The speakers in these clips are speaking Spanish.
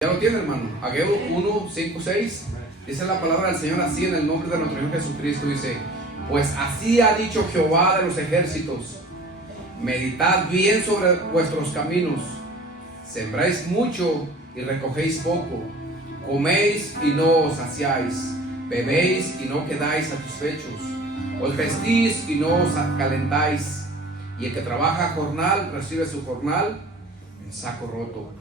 Ya lo tiene, hermano. Ageo 1, 5, 6. Dice la palabra del Señor así en el nombre de nuestro Señor Jesucristo. Dice: pues así ha dicho Jehová de los ejércitos: meditad bien sobre vuestros caminos. Sembráis mucho y recogéis poco. Coméis y no os saciáis. Bebéis y no quedáis satisfechos. Os vestís y no os calentáis. Y el que trabaja jornal recibe su jornal en saco roto.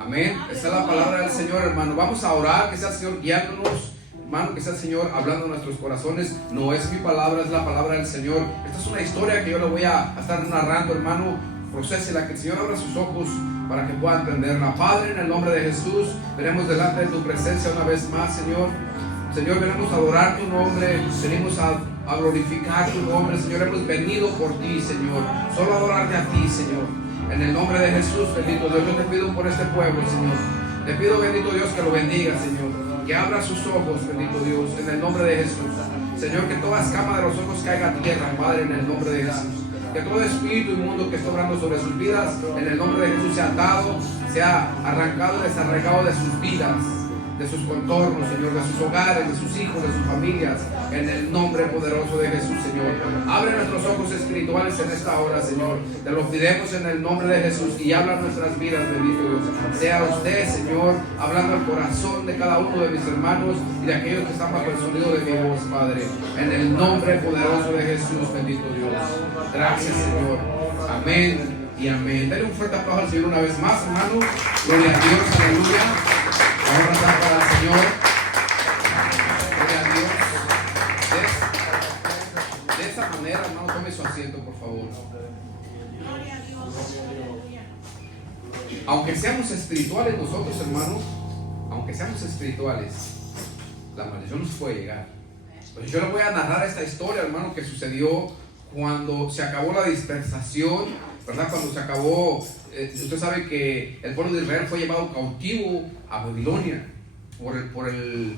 Amén. Esa es la palabra del Señor, hermano. Vamos a orar, que sea el Señor guiándonos, hermano, que sea el Señor hablando en nuestros corazones. No es mi palabra, es la palabra del Señor. Esta es una historia que yo le voy a estar narrando, hermano. Procésela, que el Señor abra sus ojos para que pueda entenderla. Padre, en el nombre de Jesús, venimos delante de tu presencia una vez más, Señor. Señor, venimos a adorar tu nombre, venimos a glorificar tu nombre, Señor. Hemos venido por ti, Señor, solo a adorarte a ti, Señor. En el nombre de Jesús, bendito Dios, yo te pido por este pueblo, Señor. Te pido, bendito Dios, que lo bendiga, Señor. Que abra sus ojos, bendito Dios, en el nombre de Jesús. Señor, que toda escama de los ojos caiga a tierra, Padre, en el nombre de Jesús. Que todo espíritu inmundo que está obrando sobre sus vidas, en el nombre de Jesús, sea atado, sea arrancado y desarraigado de sus vidas, de sus contornos, Señor, de sus hogares, de sus hijos, de sus familias, en el nombre poderoso de Jesús, Señor. Abre nuestros ojos espirituales en esta hora, Señor. Te lo pidemos en el nombre de Jesús y habla nuestras vidas, bendito Dios. Sea usted, Señor, hablando al corazón de cada uno de mis hermanos y de aquellos que están bajo el sonido de mi voz, Padre. En el nombre poderoso de Jesús, bendito Dios. Gracias, Señor. Amén y amén. Dale un fuerte aplauso al Señor una vez más, hermano. Gloria a Dios, aleluya. Vamos a cantar para el Señor. Gloria a Dios. De esa manera, hermano, tome su asiento, por favor. Gloria a Dios. Aunque seamos espirituales nosotros, hermanos, aunque seamos espirituales, la maldición nos puede llegar. Pues yo le voy a narrar esta historia, hermano, que sucedió cuando se acabó la dispersación, ¿verdad? Cuando se acabó, usted sabe que el pueblo de Israel fue llevado cautivo a Babilonia por el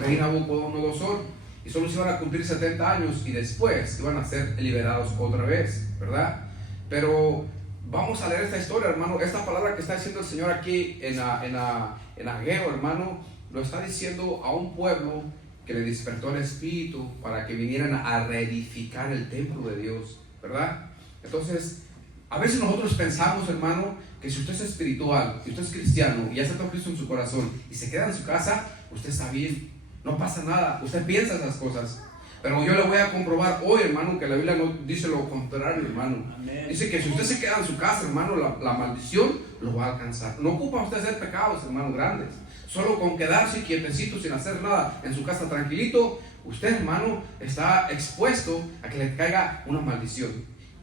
rey Nabucodonosor, y solo se iban a cumplir 70 años y después iban a ser liberados otra vez, ¿verdad? Pero vamos a leer esta historia, hermano. Esta palabra que está diciendo el Señor aquí en Ageo, hermano, lo está diciendo a un pueblo que le despertó el Espíritu para que vinieran a reedificar el templo de Dios, ¿verdad? Entonces, a veces nosotros pensamos, hermano, que si usted es espiritual, si usted es cristiano y ya acepta a Cristo en su corazón y se queda en su casa, usted está bien, no pasa nada, usted piensa esas cosas. Pero yo le voy a comprobar hoy, hermano, que la Biblia no dice lo contrario, hermano. Amén. Dice que si usted se queda en su casa, hermano, la maldición lo va a alcanzar. No ocupa usted hacer pecados, hermano, grandes. Solo con quedarse quietecito sin hacer nada en su casa tranquilito, usted, hermano, está expuesto a que le caiga una maldición.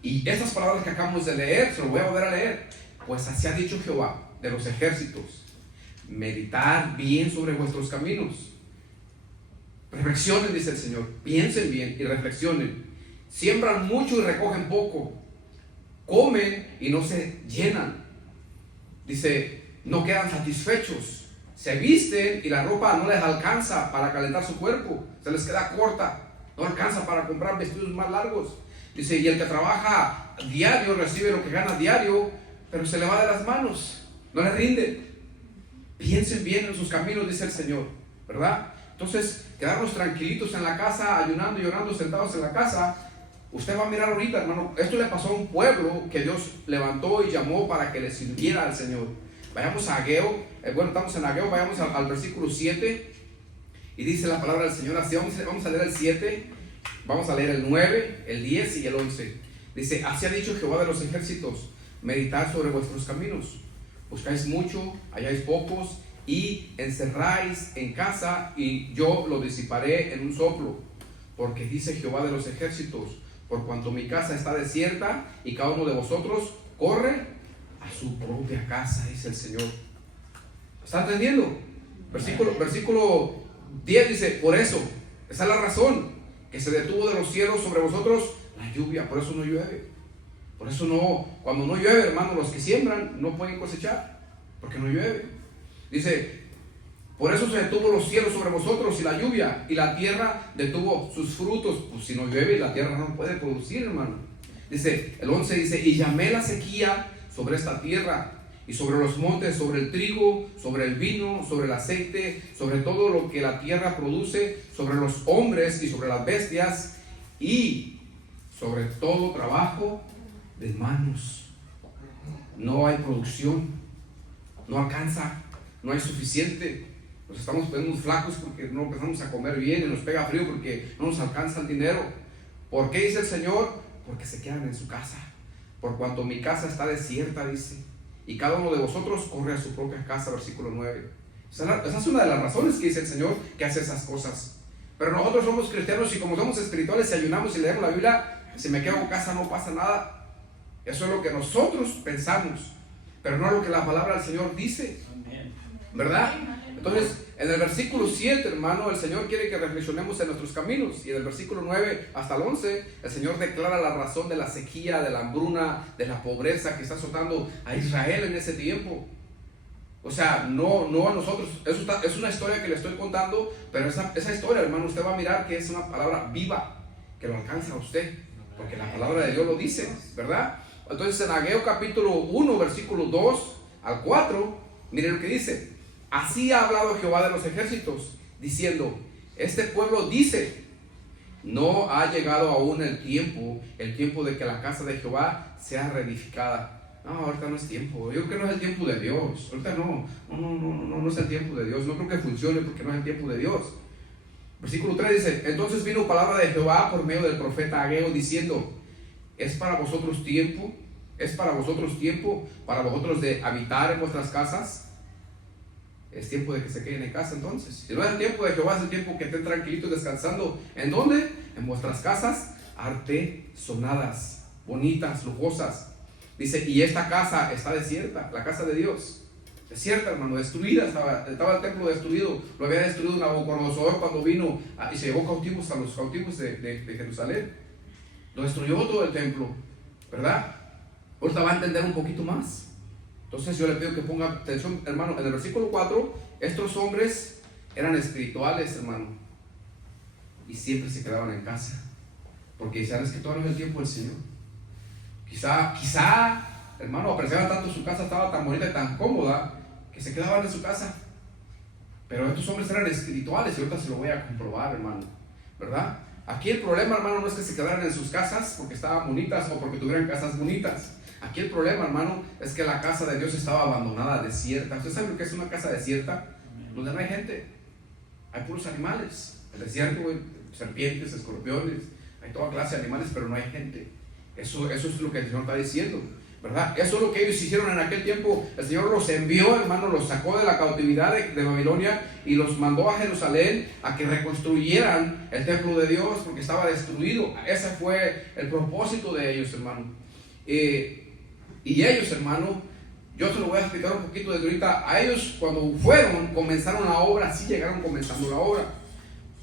Y estas palabras que acabamos de leer, se lo voy a volver a leer. Pues así ha dicho Jehová de los ejércitos: meditad bien sobre vuestros caminos. Reflexionen, dice el Señor. Piensen bien y reflexionen. Siembran mucho y recogen poco. Comen y no se llenan. Dice, no quedan satisfechos. Se visten y la ropa no les alcanza para calentar su cuerpo. Se les queda corta. No alcanza para comprar vestidos más largos. Dice, y el que trabaja diario recibe lo que gana diario, pero se le va de las manos. No le rinde. Piensen bien en sus caminos, dice el Señor, ¿verdad? Entonces, quedarnos tranquilitos en la casa, ayunando y orando, sentados en la casa. Usted va a mirar ahorita, hermano, esto le pasó a un pueblo que Dios levantó y llamó para que le sirviera al Señor. Vayamos a Ageo, estamos en Ageo, vayamos al versículo 7, y dice la palabra del Señor así. Vamos a leer el 7, vamos a leer el 9, el 10 y el 11. Dice, así ha dicho Jehová de los ejércitos: meditad sobre vuestros caminos. Buscáis mucho, halláis pocos, y encerráis en casa, y yo lo disiparé en un soplo. Porque dice Jehová de los ejércitos: por cuanto mi casa está desierta y cada uno de vosotros corre a su propia casa, dice el Señor. ¿Está entendiendo? Versículo 10 dice, por eso, esa es la razón, que se detuvo de los cielos sobre vosotros la lluvia. Por eso no llueve. Por eso no, cuando no llueve, hermano, los que siembran no pueden cosechar, porque no llueve. Dice, por eso se detuvo los cielos sobre vosotros y la lluvia, y la tierra detuvo sus frutos. Pues si no llueve, la tierra no puede producir, hermano. Dice, el 11 dice, y llamé la sequía sobre esta tierra, y sobre los montes, sobre el trigo, sobre el vino, sobre el aceite, sobre todo lo que la tierra produce, sobre los hombres y sobre las bestias, y sobre todo trabajo de manos. No hay producción, no alcanza, no hay suficiente. Nos estamos poniendo flacos porque no empezamos a comer bien y nos pega frío porque no nos alcanza el dinero. ¿Por qué dice el Señor? Porque se quedan en su casa. Por cuanto mi casa está desierta, dice, y cada uno de vosotros corre a su propia casa, versículo 9. Esa es una de las razones que dice el Señor que hace esas cosas. Pero nosotros somos cristianos y como somos espirituales, si ayunamos y leemos la Biblia, si me quedo en casa no pasa nada. Eso es lo que nosotros pensamos, pero no es lo que la palabra del Señor dice, ¿verdad? Entonces, en el versículo 7, hermano, el Señor quiere que reflexionemos en nuestros caminos. Y en el versículo 9 hasta el 11, el Señor declara la razón de la sequía, de la hambruna, de la pobreza que está azotando a Israel en ese tiempo. O sea, no a nosotros. Es una historia que le estoy contando, pero esa historia, hermano, usted va a mirar que es una palabra viva, que lo alcanza a usted, porque la palabra de Dios lo dice, ¿verdad? Entonces, en Ageo capítulo 1, versículo 2 al 4, miren lo que dice. Así ha hablado Jehová de los ejércitos, diciendo, este pueblo dice, no ha llegado aún el tiempo de que la casa de Jehová sea reedificada. No, ahorita no es tiempo. Yo creo que no es el tiempo de Dios. Ahorita no es el tiempo de Dios. No creo que funcione porque no es el tiempo de Dios. Versículo 3 dice, entonces vino palabra de Jehová por medio del profeta Ageo diciendo, ¿es para vosotros tiempo para vosotros de habitar en vuestras casas? Es tiempo de que se queden en casa entonces. Si no es el tiempo de Jehová, es el tiempo que estén tranquilitos descansando. ¿En dónde? En vuestras casas artesonadas, bonitas, lujosas. Dice, y esta casa está desierta, la casa de Dios. Desierta, hermano, destruida. Estaba el templo destruido. Lo había destruido Nabucodonosor cuando vino y se llevó cautivos a los cautivos de Jerusalén. Lo destruyó todo el templo, ¿verdad? Ahorita va a entender un poquito más. Entonces yo le pido que ponga atención, hermano. En el versículo 4, estos hombres eran espirituales, hermano, y siempre se quedaban en casa, porque decían, es que todavía no es el tiempo del Señor. Quizá, hermano, apreciaban tanto su casa, estaba tan bonita y tan cómoda, que se quedaban en su casa. Pero estos hombres eran espirituales, y ahorita se lo voy a comprobar, hermano, ¿verdad? Aquí el problema, hermano, no es que se quedaran en sus casas porque estaban bonitas o porque tuvieran casas bonitas. Aquí el problema, hermano, es que la casa de Dios estaba abandonada, desierta. ¿Usted sabe lo que es una casa desierta? Donde no hay gente, hay puros animales. El desierto, serpientes, escorpiones, hay toda clase de animales, pero no hay gente. Eso es lo que el Señor está diciendo, ¿verdad? Eso es lo que ellos hicieron en aquel tiempo. El Señor los envió, hermano, los sacó de la cautividad de Babilonia y los mandó a Jerusalén a que reconstruyeran el templo de Dios porque estaba destruido. Ese fue el propósito de ellos, hermano. Y ellos, hermano, yo se lo voy a explicar un poquito desde ahorita. A ellos cuando comenzaron la obra, sí llegaron comenzando la obra,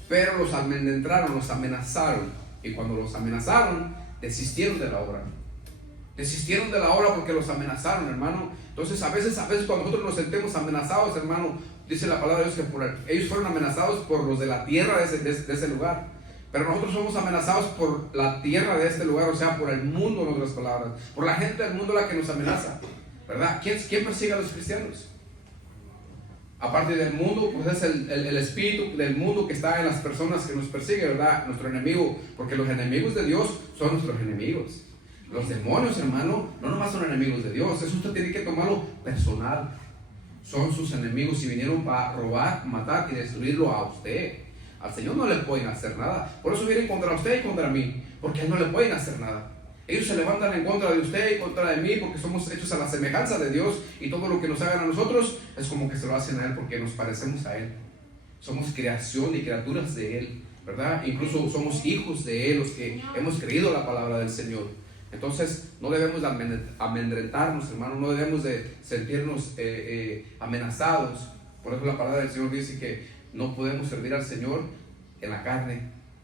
pero los amedrentaron, los amenazaron. Y cuando los amenazaron, desistieron de la obra. Desistieron de la obra porque los amenazaron, hermano. Entonces a veces cuando nosotros nos sentemos amenazados, hermano, dice la palabra de Dios que ellos fueron amenazados por los de la tierra de ese lugar. Pero nosotros somos amenazados por la tierra de este lugar, o sea, por el mundo, en otras palabras, por la gente del mundo la que nos amenaza, ¿verdad? ¿Quién persigue a los cristianos? Aparte del mundo, pues es el espíritu del mundo que está en las personas que nos persiguen, ¿verdad? Nuestro enemigo, porque los enemigos de Dios son nuestros enemigos. Los demonios, hermano, no nomás son enemigos de Dios, eso usted tiene que tomarlo personal. Son sus enemigos y vinieron para robar, matar y destruirlo a usted. Al Señor no le pueden hacer nada. Por eso vienen contra usted y contra mí, porque a Él no le pueden hacer nada. Ellos se levantan en contra de usted y contra de mí porque somos hechos a la semejanza de Dios y todo lo que nos hagan a nosotros es como que se lo hacen a Él porque nos parecemos a Él. Somos creación y criaturas de Él, ¿verdad? Incluso somos hijos de Él, los que hemos creído la palabra del Señor. Entonces no debemos de amedrentarnos, hermano, no debemos de sentirnos amenazados. Por eso la palabra del Señor dice que no podemos servir al Señor en la carne,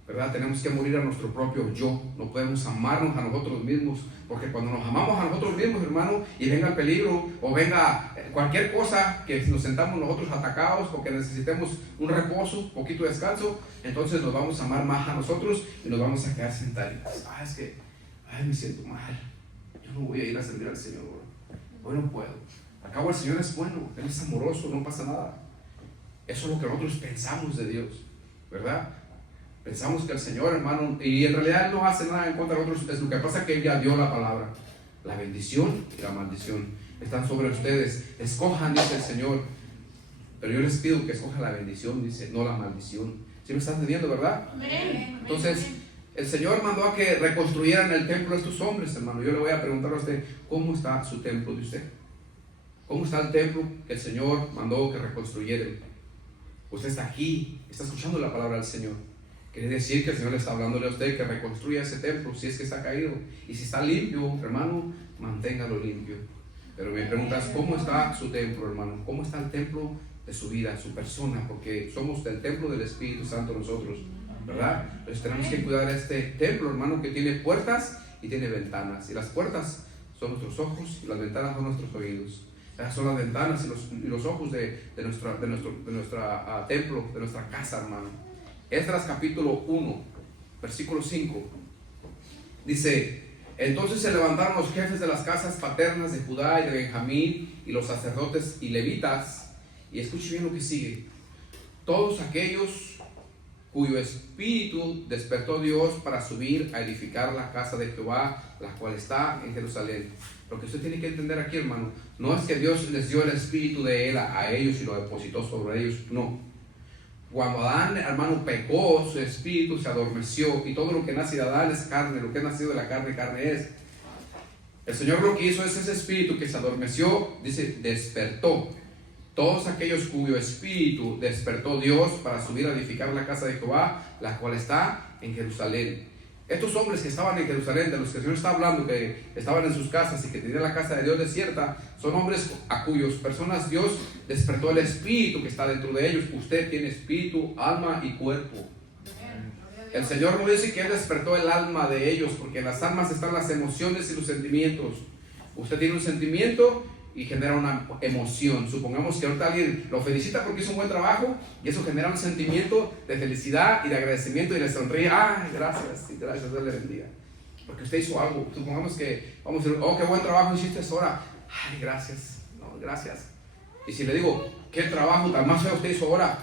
¿verdad? Tenemos que morir a nuestro propio yo. No podemos amarnos a nosotros mismos, porque cuando nos amamos a nosotros mismos, hermano, y venga el peligro o venga cualquier cosa que nos sentamos nosotros atacados o que necesitemos un reposo, un poquito de descanso, entonces nos vamos a amar más a nosotros y nos vamos a quedar sentaditos. Es que me siento mal, yo no voy a ir a servir al Señor, hoy no puedo. Al cabo el Señor es bueno, Él es amoroso, no pasa nada. Eso es lo que nosotros pensamos de Dios, ¿verdad? Pensamos que el Señor, hermano, y en realidad Él no hace nada en contra de nosotros. Es lo que pasa, que Él ya dio la palabra. La bendición y la maldición están sobre ustedes. Escojan, dice el Señor. Pero yo les pido que escojan la bendición, dice, no la maldición. ¿Sí me están entendiendo, verdad? Amén. Entonces, el Señor mandó a que reconstruyeran el templo de estos hombres, hermano. Yo le voy a preguntar a usted, ¿cómo está su templo de usted? ¿Cómo está el templo que el Señor mandó que reconstruyeran? Usted está aquí, está escuchando la palabra del Señor. Quiere decir que el Señor le está hablándole a usted que reconstruya ese templo, si es que está caído. Y si está limpio, hermano, manténgalo limpio. Pero me preguntas, ¿cómo está su templo, hermano? ¿Cómo está el templo de su vida, su persona? Porque somos del templo del Espíritu Santo nosotros, ¿verdad? Entonces tenemos que cuidar este templo, hermano, que tiene puertas y tiene ventanas. Y las puertas son nuestros ojos y las ventanas son nuestros oídos. Esas son las ventanas y los ojos de nuestro templo, de nuestra casa, hermano. Esdras capítulo 1, versículo 5. Dice: entonces se levantaron los jefes de las casas paternas de Judá y de Benjamín y los sacerdotes y levitas. Y escuche bien lo que sigue. Todos aquellos cuyo espíritu despertó Dios para subir a edificar la casa de Jehová, la cual está en Jerusalén. Lo que usted tiene que entender aquí, hermano, no es que Dios les dio el espíritu de Él a ellos y lo depositó sobre ellos, no. Cuando Adán, hermano, pecó, su espíritu se adormeció, y todo lo que nace de Adán es carne, lo que es nacido de la carne, carne es. El Señor lo que hizo es ese espíritu que se adormeció, dice, despertó. Todos aquellos cuyo espíritu despertó Dios para subir a edificar la casa de Jehová, la cual está en Jerusalén. Estos hombres que estaban en Jerusalén, de los que el Señor está hablando, que estaban en sus casas y que tenían la casa de Dios desierta, son hombres a cuyas personas Dios despertó el espíritu que está dentro de ellos. Usted tiene espíritu, alma y cuerpo. El Señor no dice que Él despertó el alma de ellos, porque en las almas están las emociones y los sentimientos. Usted tiene un sentimiento y genera una emoción. Supongamos que ahorita alguien lo felicita porque hizo un buen trabajo, y eso genera un sentimiento de felicidad y de agradecimiento, y le sonríe: ¡ay, gracias! Y gracias, Dios le bendiga, porque usted hizo algo. Supongamos que vamos a decir: ¡oh, qué buen trabajo hiciste ahora! ¡Ay, gracias! No, gracias. Y si le digo: ¿qué trabajo tan más feo usted hizo ahora?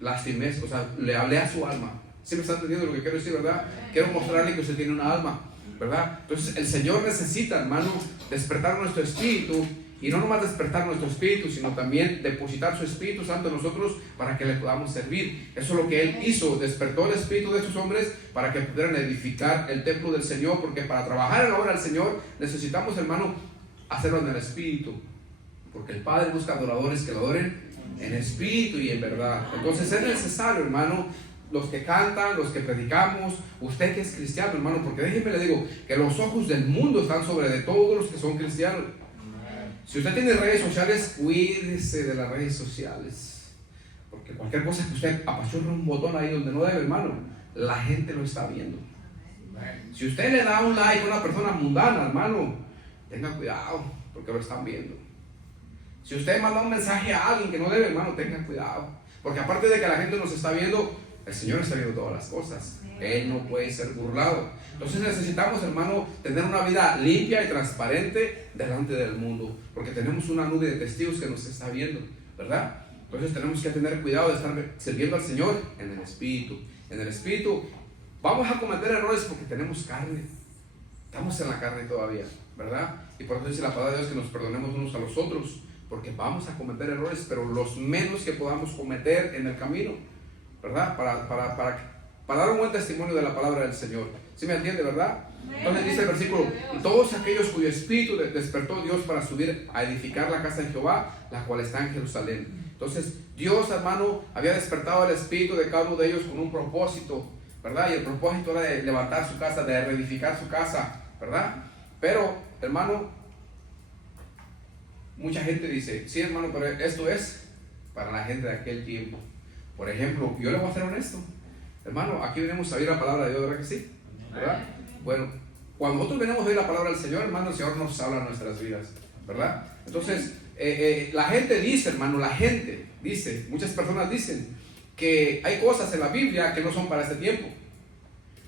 Lastimé, o sea, le hablé a su alma. ¿Sí me está entendiendo lo que quiero decir, verdad? Quiero mostrarle que usted tiene una alma, ¿verdad? Entonces el Señor necesita, hermano, despertar nuestro espíritu, y no nomás despertar nuestro espíritu, sino también depositar su Espíritu Santo en nosotros para que le podamos servir. Eso es lo que Él hizo, despertó el espíritu de estos hombres para que pudieran edificar el templo del Señor, porque para trabajar en la obra del Señor necesitamos, hermano, hacerlo en el espíritu, porque el Padre busca adoradores que lo adoren en espíritu y en verdad. Entonces es necesario, hermano, los que cantan, los que predicamos, usted que es cristiano, hermano, porque déjeme le digo que los ojos del mundo están sobre de todos los que son cristianos. Si usted tiene redes sociales, cuídese de las redes sociales, porque cualquier cosa que usted apachurre un botón ahí donde no debe, hermano, la gente lo está viendo. Si usted le da un like a una persona mundana, hermano, tenga cuidado, porque lo están viendo. Si usted manda un mensaje a alguien que no debe, hermano, tenga cuidado, porque aparte de que la gente nos está viendo, el Señor está viendo todas las cosas. Él no puede ser burlado. Entonces necesitamos, hermano, tener una vida limpia y transparente delante del mundo, porque tenemos una nube de testigos que nos está viendo, ¿verdad? Entonces tenemos que tener cuidado de estar sirviendo al Señor en el Espíritu. En el Espíritu vamos a cometer errores porque tenemos carne. Estamos en la carne todavía, ¿verdad? Y por eso dice la palabra de Dios que nos perdonemos unos a los otros, porque vamos a cometer errores, pero los menos que podamos cometer en el camino, ¿verdad? Para dar un buen testimonio de la palabra del Señor. ¿Sí me entiende, verdad? Entonces dice el versículo: y todos aquellos cuyo espíritu despertó Dios para subir a edificar la casa de Jehová, la cual está en Jerusalén. Entonces Dios, hermano, había despertado el espíritu de cada uno de ellos con un propósito, ¿verdad? Y el propósito era de levantar su casa, de reedificar su casa, ¿verdad? Pero, hermano, mucha gente dice: sí, hermano, pero esto es para la gente de aquel tiempo. Por ejemplo, yo le voy a ser honesto, hermano, aquí venimos a oír la palabra de Dios, ¿verdad que sí? ¿Verdad? Bueno, cuando nosotros venimos a oír la palabra del Señor, hermano, el Señor nos habla en nuestras vidas, ¿verdad? Entonces, la gente dice, hermano, la gente dice, muchas personas dicen que hay cosas en la Biblia que no son para este tiempo.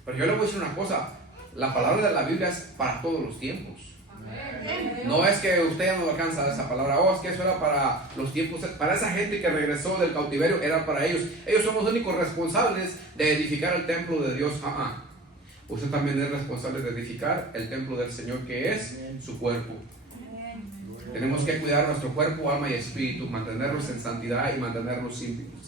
Pero yo le voy a decir una cosa: la palabra de la Biblia es para todos los tiempos. No es que usted no alcanza esa palabra, es que eso era para los tiempos, para esa gente que regresó del cautiverio, era para ellos. Ellos son los únicos responsables de edificar el templo de Dios. Usted también es responsable de edificar el templo del Señor, que es su cuerpo. Tenemos que cuidar nuestro cuerpo, alma y espíritu, mantenerlos en santidad y mantenerlos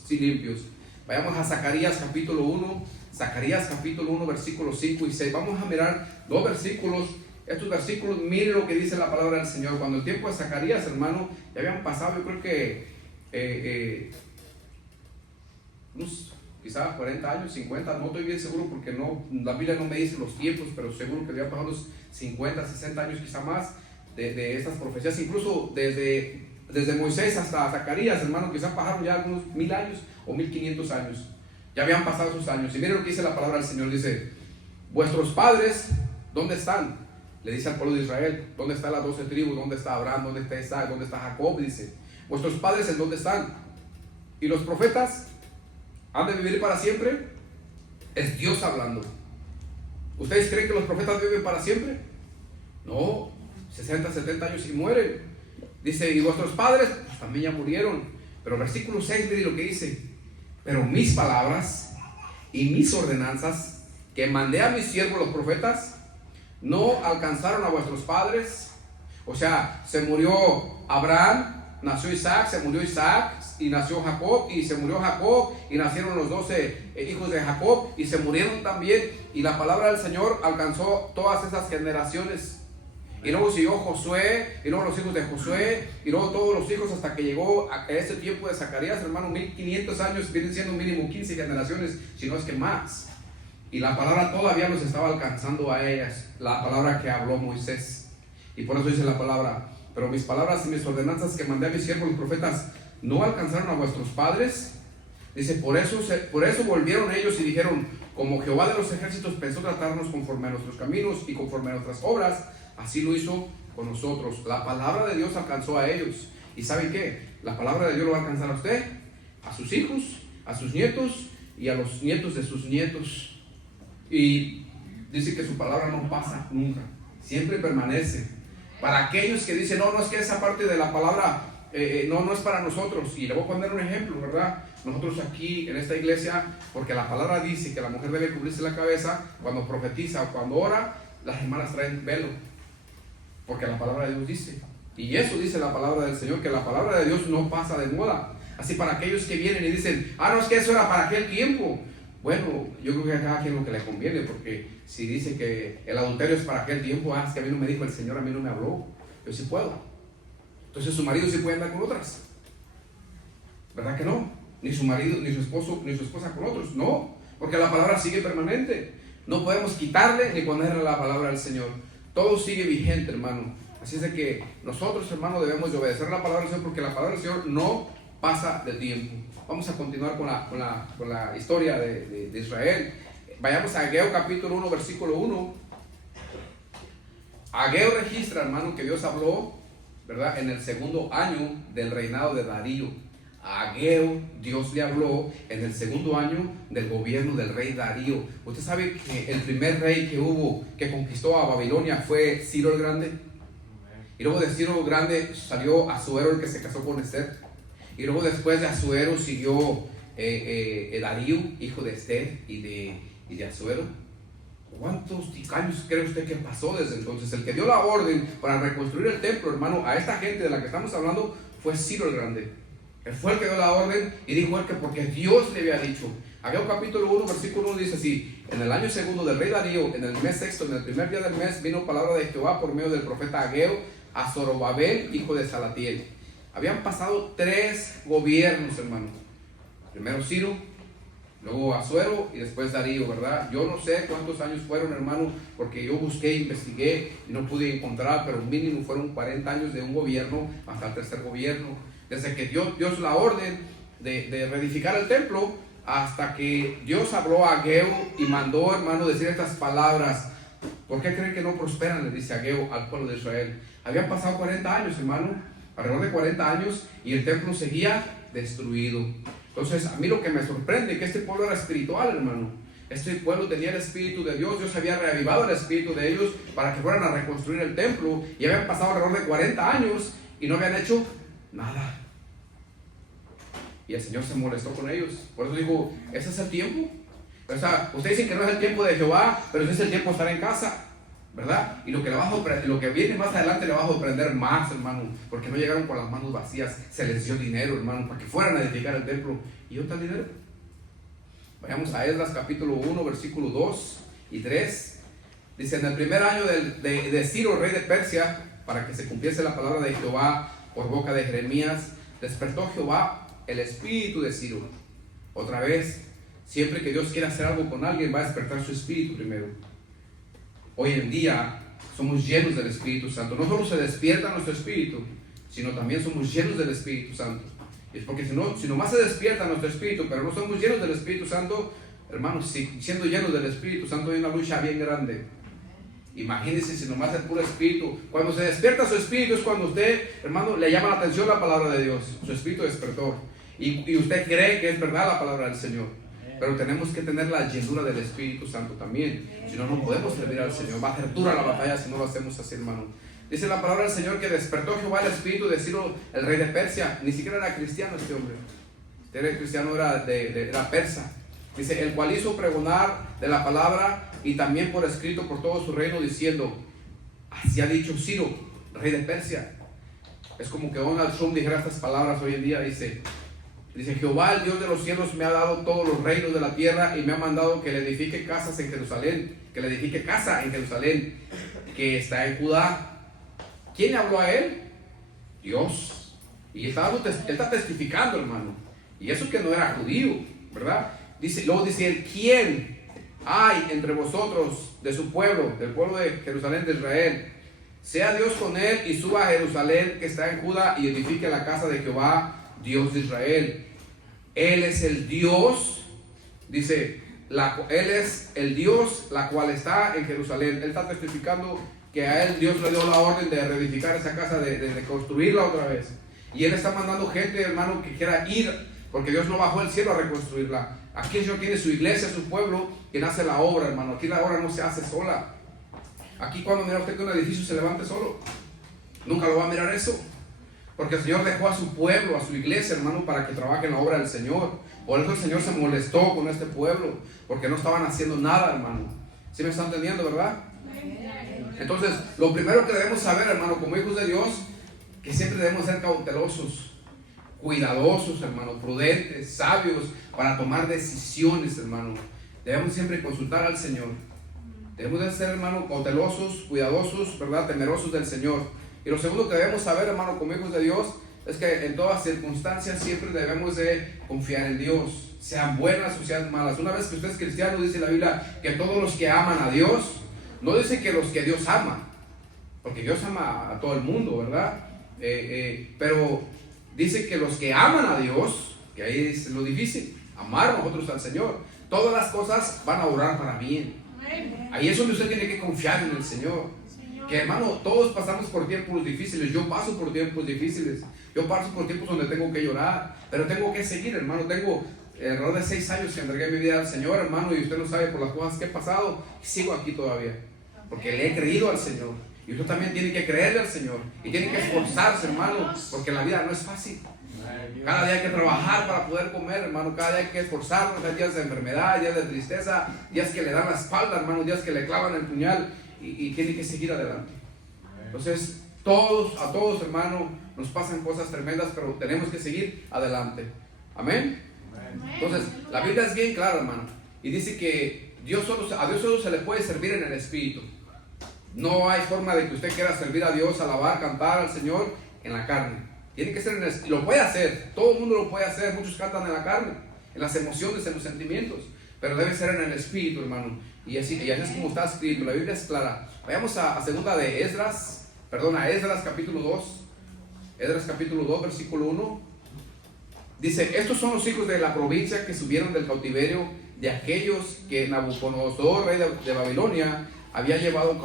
limpios. Vayamos a Zacarías capítulo 1, Zacarías capítulo 1, versículos 5 y 6. Vamos a mirar dos versículos. Estos versículos, mire lo que dice la palabra del Señor. Cuando el tiempo de Zacarías, hermano, ya habían pasado, yo creo que quizás 40 años, 50, no estoy bien seguro porque no, la Biblia no me dice los tiempos, pero seguro que ya pasaron los 50, 60 años, quizá más, de estas profecías. Incluso desde Moisés hasta Zacarías, hermano, quizás pasaron ya algunos 1000 años o 1500 años. Ya habían pasado esos años. Y mire lo que dice la palabra del Señor. Dice: vuestros padres, ¿dónde están? Le dice al pueblo de Israel: ¿dónde están las 12 tribus? ¿Dónde está Abraham? ¿Dónde está Isaac? ¿Dónde está Jacob? Dice: vuestros padres, ¿en dónde están? ¿Y los profetas han de vivir para siempre? Es Dios hablando. ¿Ustedes creen que los profetas viven para siempre? No, 60, 70 años y mueren. Dice: y vuestros padres, pues también ya murieron. Pero versículo 6, mire lo que dice: pero mis palabras y mis ordenanzas que mandé a mis siervos los profetas no alcanzaron a vuestros padres. O sea, se murió Abraham, nació Isaac, se murió Isaac y nació Jacob, y se murió Jacob y nacieron los 12 hijos de Jacob y se murieron también, y la palabra del Señor alcanzó todas esas generaciones. Y luego siguió Josué, y luego los hijos de Josué, y luego todos los hijos, hasta que llegó a ese tiempo de Zacarías, hermano, 1500 años, vienen siendo mínimo 15 generaciones, si no es que más. Y la palabra todavía los estaba alcanzando a ellas, la palabra que habló Moisés. Y por eso dice la palabra: pero mis palabras y mis ordenanzas que mandé a mis siervos los profetas no alcanzaron a vuestros padres. Dice: por eso volvieron ellos y dijeron: como Jehová de los ejércitos pensó tratarnos conforme a nuestros caminos y conforme a nuestras obras, así lo hizo con nosotros. La palabra de Dios alcanzó a ellos. ¿Y saben qué? La palabra de Dios lo va a alcanzar a usted, a sus hijos, a sus nietos y a los nietos de sus nietos. Y dice que su palabra no pasa nunca, siempre permanece. Para aquellos que dicen: no es que esa parte de la palabra no es para nosotros. Y le voy a poner un ejemplo, ¿verdad? Nosotros aquí en esta iglesia, porque la palabra dice que la mujer debe cubrirse la cabeza cuando profetiza o cuando ora, las hermanas traen velo, porque la palabra de Dios dice. Y eso dice la palabra del Señor, que la palabra de Dios no pasa de moda. Así, para aquellos que vienen y dicen: no, es que eso era para aquel tiempo. Bueno, yo creo que a cada quien lo que le conviene, porque si dice que el adulterio es para aquel tiempo, es que a mí no me dijo el Señor, a mí no me habló, yo sí puedo. Entonces su marido sí puede andar con otras, ¿verdad que no? Ni su marido, ni su esposo, ni su esposa con otros, no, porque la palabra sigue permanente. No podemos quitarle ni ponerle la palabra del Señor. Todo sigue vigente, hermano. Así es de que nosotros, hermano, debemos de obedecer la palabra del Señor, porque la palabra del Señor no pasa de tiempo. Vamos a continuar con la historia de Israel. Vayamos a Ageo capítulo 1, versículo 1. Ageo registra, hermano, que Dios habló, ¿verdad?, en el segundo año del reinado de Darío. A Ageo Dios le habló en el segundo año del gobierno del rey Darío. Usted sabe que el primer rey que hubo, que conquistó a Babilonia, fue Ciro el Grande. Y luego de Ciro el Grande salió Asuero, el que se casó con Esther. Y luego después de Asuero siguió Darío, hijo de Esther y de Asuero. ¿Cuántos años cree usted que pasó desde entonces? El que dio la orden para reconstruir el templo, hermano, a esta gente de la que estamos hablando, fue Ciro el Grande. Él fue el que dio la orden y dijo él que porque Dios le había dicho. Ageo capítulo 1, versículo 1 dice así: en el año segundo del rey Darío, en el mes sexto, en el primer día del mes, vino palabra de Jehová por medio del profeta Ageo a Zorobabel, hijo de Salatiel. Habían pasado 3 gobiernos, hermano. Primero Ciro, luego Asuero y después Darío, ¿verdad? Yo no sé cuántos años fueron, hermano, porque yo busqué, investigué y no pude encontrar, pero mínimo fueron 40 años de un gobierno hasta el tercer gobierno. Desde que Dios dio la orden de reedificar el templo, hasta que Dios habló a Ageo y mandó, hermano, decir estas palabras. ¿Por qué creen que no prosperan?, le dice Ageo al pueblo de Israel. Habían pasado 40 años, hermano, alrededor de 40 años, y el templo seguía destruido. Entonces, a mí lo que me sorprende es que este pueblo era espiritual, hermano. Este pueblo tenía el Espíritu de Dios. Dios había reavivado el Espíritu de ellos para que fueran a reconstruir el templo. Y habían pasado alrededor de 40 años y no habían hecho nada. Y el Señor se molestó con ellos. Por eso dijo, ese es el tiempo. O sea, ustedes dicen que no es el tiempo de Jehová, pero ese es el tiempo de estar en casa, ¿verdad? Y lo que viene más adelante le va a sorprender más, hermano, porque no llegaron con las manos vacías. Se les dio dinero, hermano, para que fueran a edificar el templo. ¿Y yo tal dinero? Vayamos a Esdras capítulo 1, versículo 2 y 3. Dice, en el primer año de Ciro, rey de Persia, para que se cumpliese la palabra de Jehová por boca de Jeremías, despertó Jehová el espíritu de Ciro. Otra vez, siempre que Dios quiera hacer algo con alguien, va a despertar su espíritu primero. Hoy en día somos llenos del Espíritu Santo. No solo se despierta nuestro espíritu, sino también somos llenos del Espíritu Santo. Y es porque si nomás se despierta nuestro espíritu, pero no somos llenos del Espíritu Santo, hermanos, siendo llenos del Espíritu Santo hay una lucha bien grande. Imagínense si nomás el puro espíritu. Cuando se despierta su espíritu es cuando usted, hermano, le llama la atención la palabra de Dios. Su espíritu despertó. Y usted cree que es verdad la palabra del Señor. Pero tenemos que tener la llenura del Espíritu Santo también. Si no, no podemos servir al Señor. Va a ser dura la batalla si no lo hacemos así, hermano. Dice la palabra del Señor que despertó Jehová el espíritu de Ciro, el rey de Persia. Ni siquiera era cristiano este hombre. Era cristiano, era persa. Dice, el cual hizo pregonar de la palabra y también por escrito por todo su reino, diciendo, así ha dicho Ciro, rey de Persia. Es como que Donald Trump dijera estas palabras hoy en día. Dice, Jehová, el Dios de los cielos, me ha dado todos los reinos de la tierra y me ha mandado que le edifique casas en Jerusalén, que le edifique casa en Jerusalén, que está en Judá. ¿Quién le habló a él? Dios. Y está testificando, hermano. Y eso que no era judío, ¿verdad? Luego dice él, ¿quién hay entre vosotros de su pueblo, del pueblo de Jerusalén, de Israel? Sea Dios con él y suba a Jerusalén, que está en Judá, y edifique la casa de Jehová, Dios de Israel. Él es el Dios, dice, Él es el Dios, la cual está en Jerusalén. Él está testificando que a él Dios le dio la orden de reedificar esa casa, de construirla otra vez. Y él está mandando gente, hermano, que quiera ir, porque Dios no bajó del cielo a reconstruirla. Aquí el Señor tiene su iglesia, su pueblo, quien hace la obra, hermano. Aquí la obra no se hace sola. Aquí cuando mira usted que un edificio se levante solo, nunca lo va a mirar eso. Porque el Señor dejó a su pueblo, a su iglesia, hermano, para que trabaje en la obra del Señor. Por eso el Señor se molestó con este pueblo, porque no estaban haciendo nada, hermano. ¿Sí me están entendiendo, verdad? Entonces, lo primero que debemos saber, hermano, como hijos de Dios, que siempre debemos ser cautelosos, cuidadosos, hermano, prudentes, sabios, para tomar decisiones, hermano. Debemos siempre consultar al Señor. Debemos de ser, hermano, cautelosos, cuidadosos, ¿verdad? Temerosos del Señor. Y lo segundo que debemos saber, hermano, como hijos de Dios, es que en todas circunstancias siempre debemos de confiar en Dios, sean buenas o sean malas. Una vez que usted es cristiano, dice la Biblia que todos los que aman a Dios, no dice que los que Dios ama, porque Dios ama a todo el mundo, ¿verdad? Pero dice que los que aman a Dios, que ahí es lo difícil, amar nosotros al Señor, todas las cosas van a obrar para bien. Ahí es donde usted tiene que confiar en el Señor. Que, hermano, todos pasamos por tiempos difíciles. Yo paso por tiempos difíciles. Yo paso por tiempos donde tengo que llorar, pero tengo que seguir, hermano. Tengo alrededor de 6 años que entregué mi vida al Señor, hermano, y usted no sabe por las cosas que he pasado, y sigo aquí todavía, porque le he creído al Señor. Y usted también tiene que creerle al Señor, y tiene que esforzarse, hermano, porque la vida no es fácil. Cada día hay que trabajar para poder comer, hermano. Cada día hay que esforzarnos. Hay días de enfermedad, días de tristeza, días que le dan la espalda, hermano, días que le clavan el puñal, y tiene que seguir adelante. Entonces, a todos, hermano, nos pasan cosas tremendas, pero tenemos que seguir adelante. Amén. Entonces, la Biblia es bien clara, hermano, y dice que a Dios solo se le puede servir en el Espíritu. No hay forma de que usted quiera servir a Dios, alabar, cantar al Señor en la carne. Tiene que ser en el Espíritu. Lo puede hacer, todo el mundo lo puede hacer. Muchos cantan en la carne, en las emociones, en los sentimientos, pero debe ser en el Espíritu, hermano. Y así es como está escrito. La Biblia es clara. Vayamos a segunda de Esdras, capítulo 2. Esdras capítulo 2, versículo 1. Dice, estos son los hijos de la provincia que subieron del cautiverio de aquellos que Nabucodonosor, rey de Babilonia, había llevado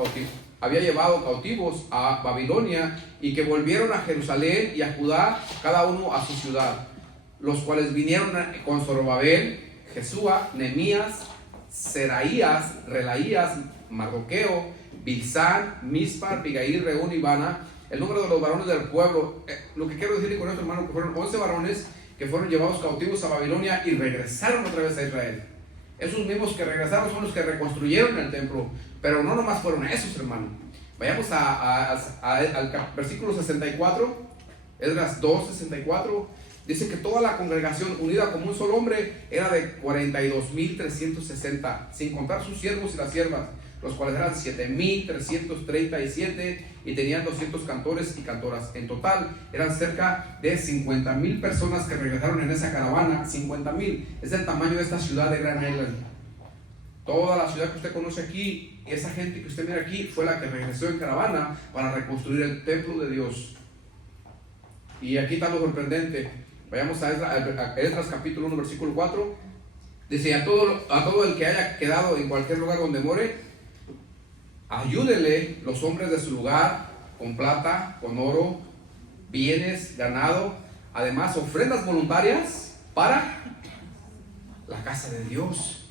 cautivos a Babilonia, y que volvieron a Jerusalén y a Judá, cada uno a su ciudad, los cuales vinieron con Zorobabel, Jesúa, Nehemías, Seraías, Relaías, Mardoqueo, Bilsán, Mispar, Bigail, Reún y Bana. El número de los varones del pueblo, lo que quiero decirle con esto, hermano, que fueron 11 varones que fueron llevados cautivos a Babilonia y regresaron otra vez a Israel. Esos mismos que regresaron son los que reconstruyeron el templo, pero no nomás fueron esos, hermano. Vayamos al versículo 64, Esdras 2, 64. Dice que toda la congregación unida como un solo hombre era de 42,360, sin contar sus siervos y las siervas, los cuales eran 7,337 y tenían 200 cantores y cantoras. En total eran cerca de 50,000 personas que regresaron en esa caravana. 50,000 es el tamaño de esta ciudad de Grand Island. Toda la ciudad que usted conoce aquí, esa gente que usted mira aquí, fue la que regresó en caravana para reconstruir el templo de Dios. Y aquí está lo sorprendente. Vayamos a Esdras capítulo 1 versículo 4. Dice: a todo el que haya quedado en cualquier lugar donde more, ayúdele los hombres de su lugar con plata, con oro, bienes, ganado, además ofrendas voluntarias para la casa de Dios.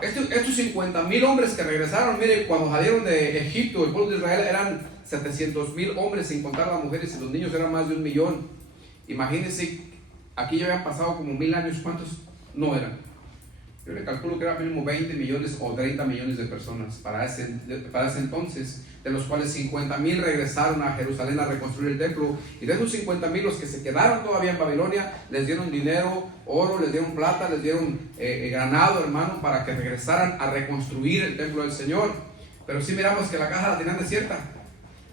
Estos 50,000 hombres que regresaron, mire, cuando salieron de Egipto, el pueblo de Israel eran 700,000 hombres, sin contar las mujeres y los niños, eran más de 1,000,000. Imagínense, aquí ya habían pasado como 1,000 años, ¿cuántos no eran? Yo le calculo que eran mínimo 20 millones o 30 millones de personas para ese entonces, de los cuales 50,000 regresaron a Jerusalén a reconstruir el templo. Y de esos 50,000, los que se quedaron todavía en Babilonia, les dieron dinero, oro, les dieron plata, les dieron ganado, hermano, para que regresaran a reconstruir el templo del Señor. Pero sí miramos que la casa la tenían desierta.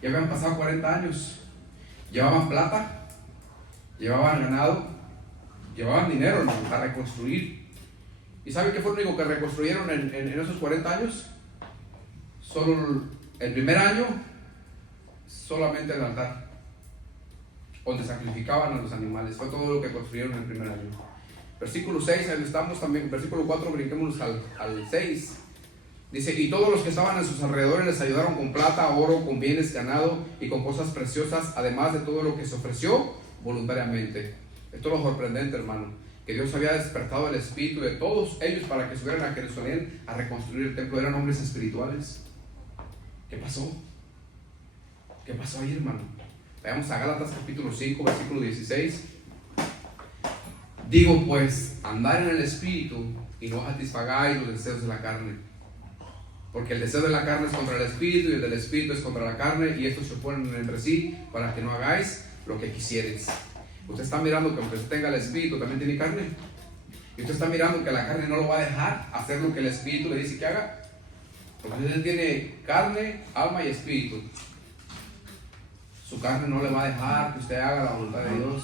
Ya habían pasado 40 años. Llevaban plata, llevaban ganado, llevaban dinero, hermano, para reconstruir. ¿Y saben qué fue lo único que reconstruyeron en esos 40 años? Solo el primer año, solamente el altar, donde sacrificaban a los animales. Fue todo lo que construyeron en el primer año. Versículo 6, ahí estamos también. Versículo 4, brinquémonos al 6. Dice: y todos los que estaban en sus alrededores les ayudaron con plata, oro, con bienes, ganado y con cosas preciosas, además de todo lo que se ofreció voluntariamente. Esto es lo sorprendente, hermano, que Dios había despertado el espíritu de todos ellos para que subieran a Jerusalén a reconstruir el templo. Eran hombres espirituales. ¿Qué pasó? ¿Qué pasó ahí, hermano? Vayamos a Gálatas capítulo 5, versículo 16. Digo pues, andar en el espíritu y no satisfagáis los deseos de la carne, porque el deseo de la carne es contra el espíritu y el del espíritu es contra la carne, y estos se oponen entre sí para que no hagáis lo que quisieres. Usted está mirando que aunque usted tenga el espíritu, también tiene carne. Y usted está mirando que la carne no lo va a dejar hacer lo que el espíritu le dice que haga. Porque usted tiene carne, alma y espíritu. Su carne no le va a dejar que usted haga la voluntad de Dios.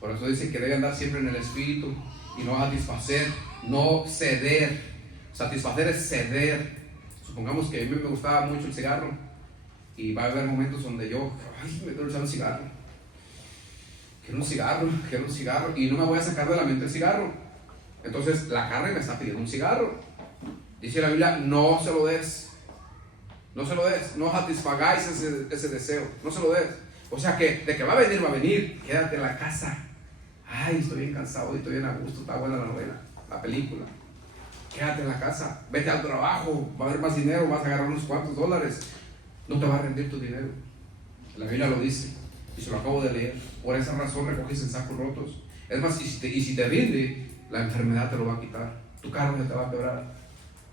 Por eso dice que debe andar siempre en el espíritu y no satisfacer, no ceder. Satisfacer es ceder. Supongamos que a mí me gustaba mucho el cigarro y va a haber momentos donde yo, me quiero echar un cigarro. Quiero un cigarro y no me voy a sacar de la mente el cigarro. Entonces la carne me está pidiendo un cigarro. Dice la Biblia: no se lo des. No se lo des. No satisfagáis ese deseo. No se lo des. O sea que de que va a venir. Quédate en la casa. Ay, estoy bien cansado y estoy bien a gusto. Está buena la novela, la película. Quédate en la casa. Vete al trabajo. Va a haber más dinero. Vas a agarrar unos cuantos dólares. No te va a rendir tu dinero. La Biblia lo dice. Y se lo acabo de leer. Por esa razón recoges en sacos rotos. Es más, y si te rinde, la enfermedad te lo va a quitar. Tu carro se te va a quebrar.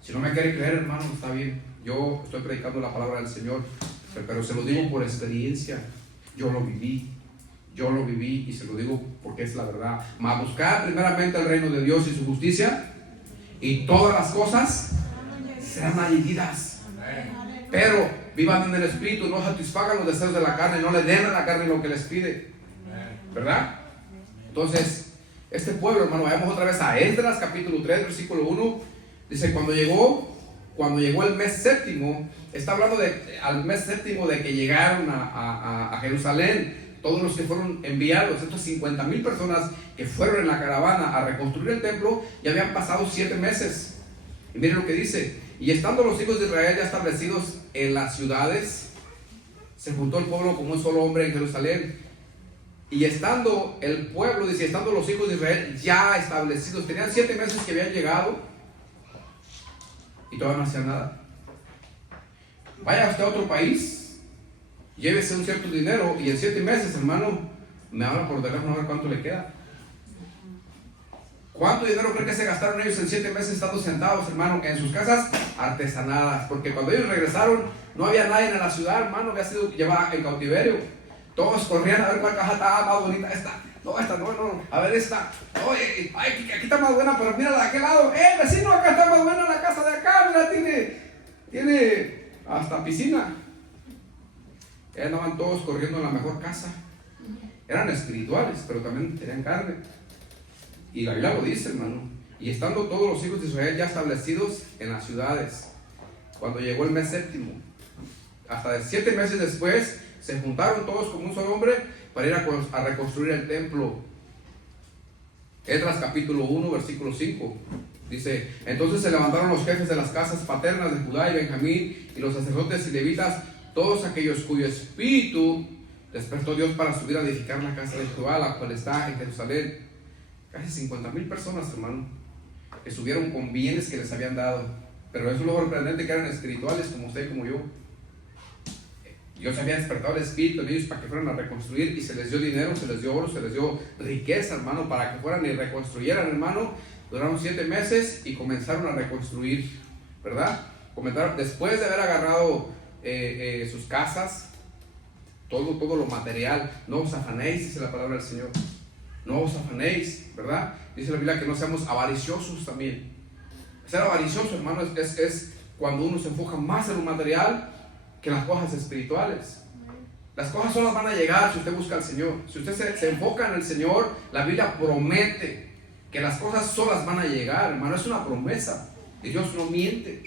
Si no me quiere creer, hermano, está bien. Yo estoy predicando la palabra del Señor, pero se lo digo por experiencia. Yo lo viví y se lo digo porque es la verdad. Mas buscar primeramente el reino de Dios y su justicia, y todas las cosas serán añadidas. Pero vivan en el espíritu, no satisfagan los deseos de la carne, no le den a la carne lo que les pide, ¿verdad? Entonces, este pueblo, hermano, vayamos otra vez a Esdras capítulo 3, versículo 1. Dice: cuando llegó el mes séptimo, está hablando al mes séptimo de que llegaron a Jerusalén, todos los que fueron enviados, estas 50,000 personas que fueron en la caravana a reconstruir el templo, ya habían pasado 7 meses. Y miren lo que dice: y estando los hijos de Israel ya establecidos en las ciudades, se juntó el pueblo como un solo hombre en Jerusalén. Y estando el pueblo, dice, estando los hijos de Israel ya establecidos, tenían 7 meses que habían llegado y todavía no hacían nada. Vaya usted a otro país, llévese un cierto dinero y en 7 meses, hermano, me habla por teléfono a ver cuánto le queda. ¿Cuánto dinero cree que se gastaron ellos en 7 meses estando sentados, hermano, en sus casas artesanadas? Porque cuando ellos regresaron no había nadie en la ciudad, hermano, había sido llevada en cautiverio. Todos corrían a ver cuál caja estaba más bonita. Esta, no, a ver esta. Oye, ay, aquí está más buena, pero mira de aquel lado. Vecino, acá está más buena la casa de acá, mira, tiene hasta piscina. Andaban todos corriendo en la mejor casa. Eran espirituales, pero también tenían carne. Y la Biblia lo dice, hermano. Y estando todos los hijos de Israel ya establecidos en las ciudades, cuando llegó el mes séptimo, hasta 7 meses después, se juntaron todos como un solo hombre para ir a reconstruir el templo. Esdras capítulo 1, versículo 5. Dice, entonces se levantaron los jefes de las casas paternas de Judá y Benjamín y los sacerdotes y levitas, todos aquellos cuyo espíritu despertó Dios para subir a edificar la casa de Jehová, la cual está en Jerusalén. Casi 50,000 personas, hermano, que subieron con bienes que les habían dado. Pero eso es lo sorprendente, que eran espirituales como usted y como yo. Dios había despertado el espíritu en ellos para que fueran a reconstruir, y se les dio dinero, se les dio oro, se les dio riqueza, hermano, para que fueran y reconstruyeran, hermano. Duraron 7 meses y comenzaron a reconstruir, ¿verdad? Después de haber agarrado sus casas, todo lo material. No os afanéis, dice la palabra del Señor. No os afanéis, ¿verdad? Dice la Biblia que no seamos avariciosos también. Ser avaricioso, hermano, es cuando uno se enfoca más en lo material que las cosas espirituales. Las cosas solas van a llegar si usted busca al Señor. Si usted se enfoca en el Señor, la Biblia promete que las cosas solas van a llegar, hermano. Es una promesa y Dios no miente.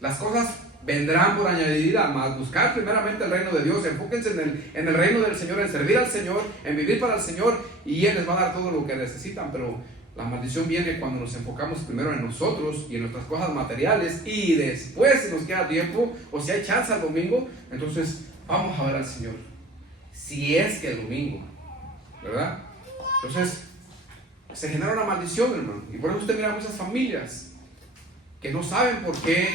Las cosas vendrán por añadidura, más buscar primeramente el reino de Dios. Enfóquense en el reino del Señor, en servir al Señor, en vivir para el Señor, y Él les va a dar todo lo que necesitan. Pero la maldición viene cuando nos enfocamos primero en nosotros y en nuestras cosas materiales, y después, si nos queda tiempo o si hay chance el domingo, entonces vamos a ver al Señor, si es que el domingo, ¿verdad? Entonces se genera una maldición, hermano, y por eso usted mira muchas familias que no saben por qué,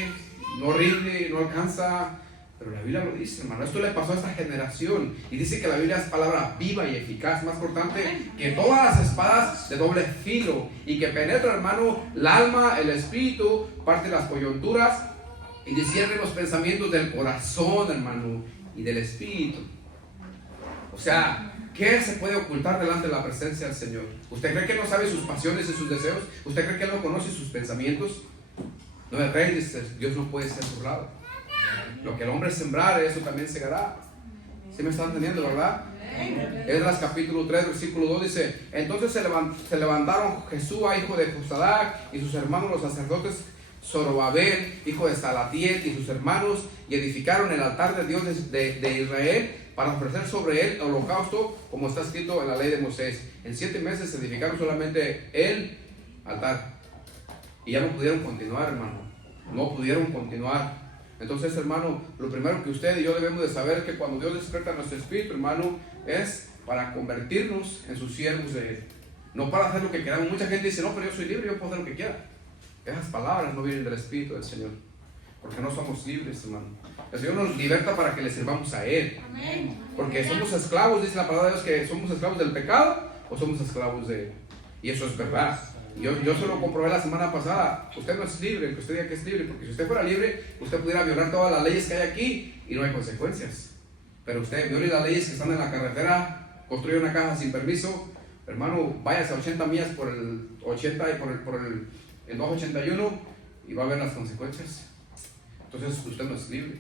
no rinde, no alcanza. Pero la Biblia lo dice, hermano. Esto le pasó a esta generación. Y dice que la Biblia es palabra viva y eficaz, más cortante que todas las espadas de doble filo, y que penetra, hermano, el alma, el espíritu, parte las coyunturas y discierne los pensamientos del corazón, hermano, y del espíritu. O sea, ¿qué se puede ocultar delante de la presencia del Señor? ¿Usted cree que no sabe sus pasiones y sus deseos? ¿Usted cree que Él no conoce sus pensamientos? No, el rey dice, Dios no puede ser burlado. Lo que el hombre sembrare, eso también segará. ¿Sí me están entendiendo, verdad? Esdras capítulo 3, versículo 2 dice, entonces se levantaron Jesúa, hijo de Josadac, y sus hermanos los sacerdotes Zorobabel, hijo de Salatiel, y sus hermanos, y edificaron el altar de Dios de Israel, para ofrecer sobre él holocausto, como está escrito en la ley de Moisés. En 7 meses se edificaron solamente el altar, y ya no pudieron continuar, hermano. No pudieron continuar. Entonces, hermano, lo primero que usted y yo debemos de saber es que cuando Dios despierta nuestro espíritu, hermano, es para convertirnos en sus siervos de Él, no para hacer lo que queramos. Mucha gente dice, no, pero yo soy libre, yo puedo hacer lo que quiera. Esas palabras no vienen del espíritu del Señor, porque no somos libres, hermano. El Señor nos liberta para que le sirvamos a Él. Porque somos esclavos, dice la palabra de Dios, que somos esclavos del pecado o somos esclavos de Él. Y eso es verdad. Yo se lo comprobé la semana pasada. Usted no es libre, el que usted diga que es libre, porque si usted fuera libre, usted pudiera violar todas las leyes que hay aquí y no hay consecuencias. Pero usted viole las leyes que están en la carretera, construye una casa sin permiso, hermano, váyase a 80 millas por el 80 y por el 281 y va a ver las consecuencias. Entonces usted no es libre.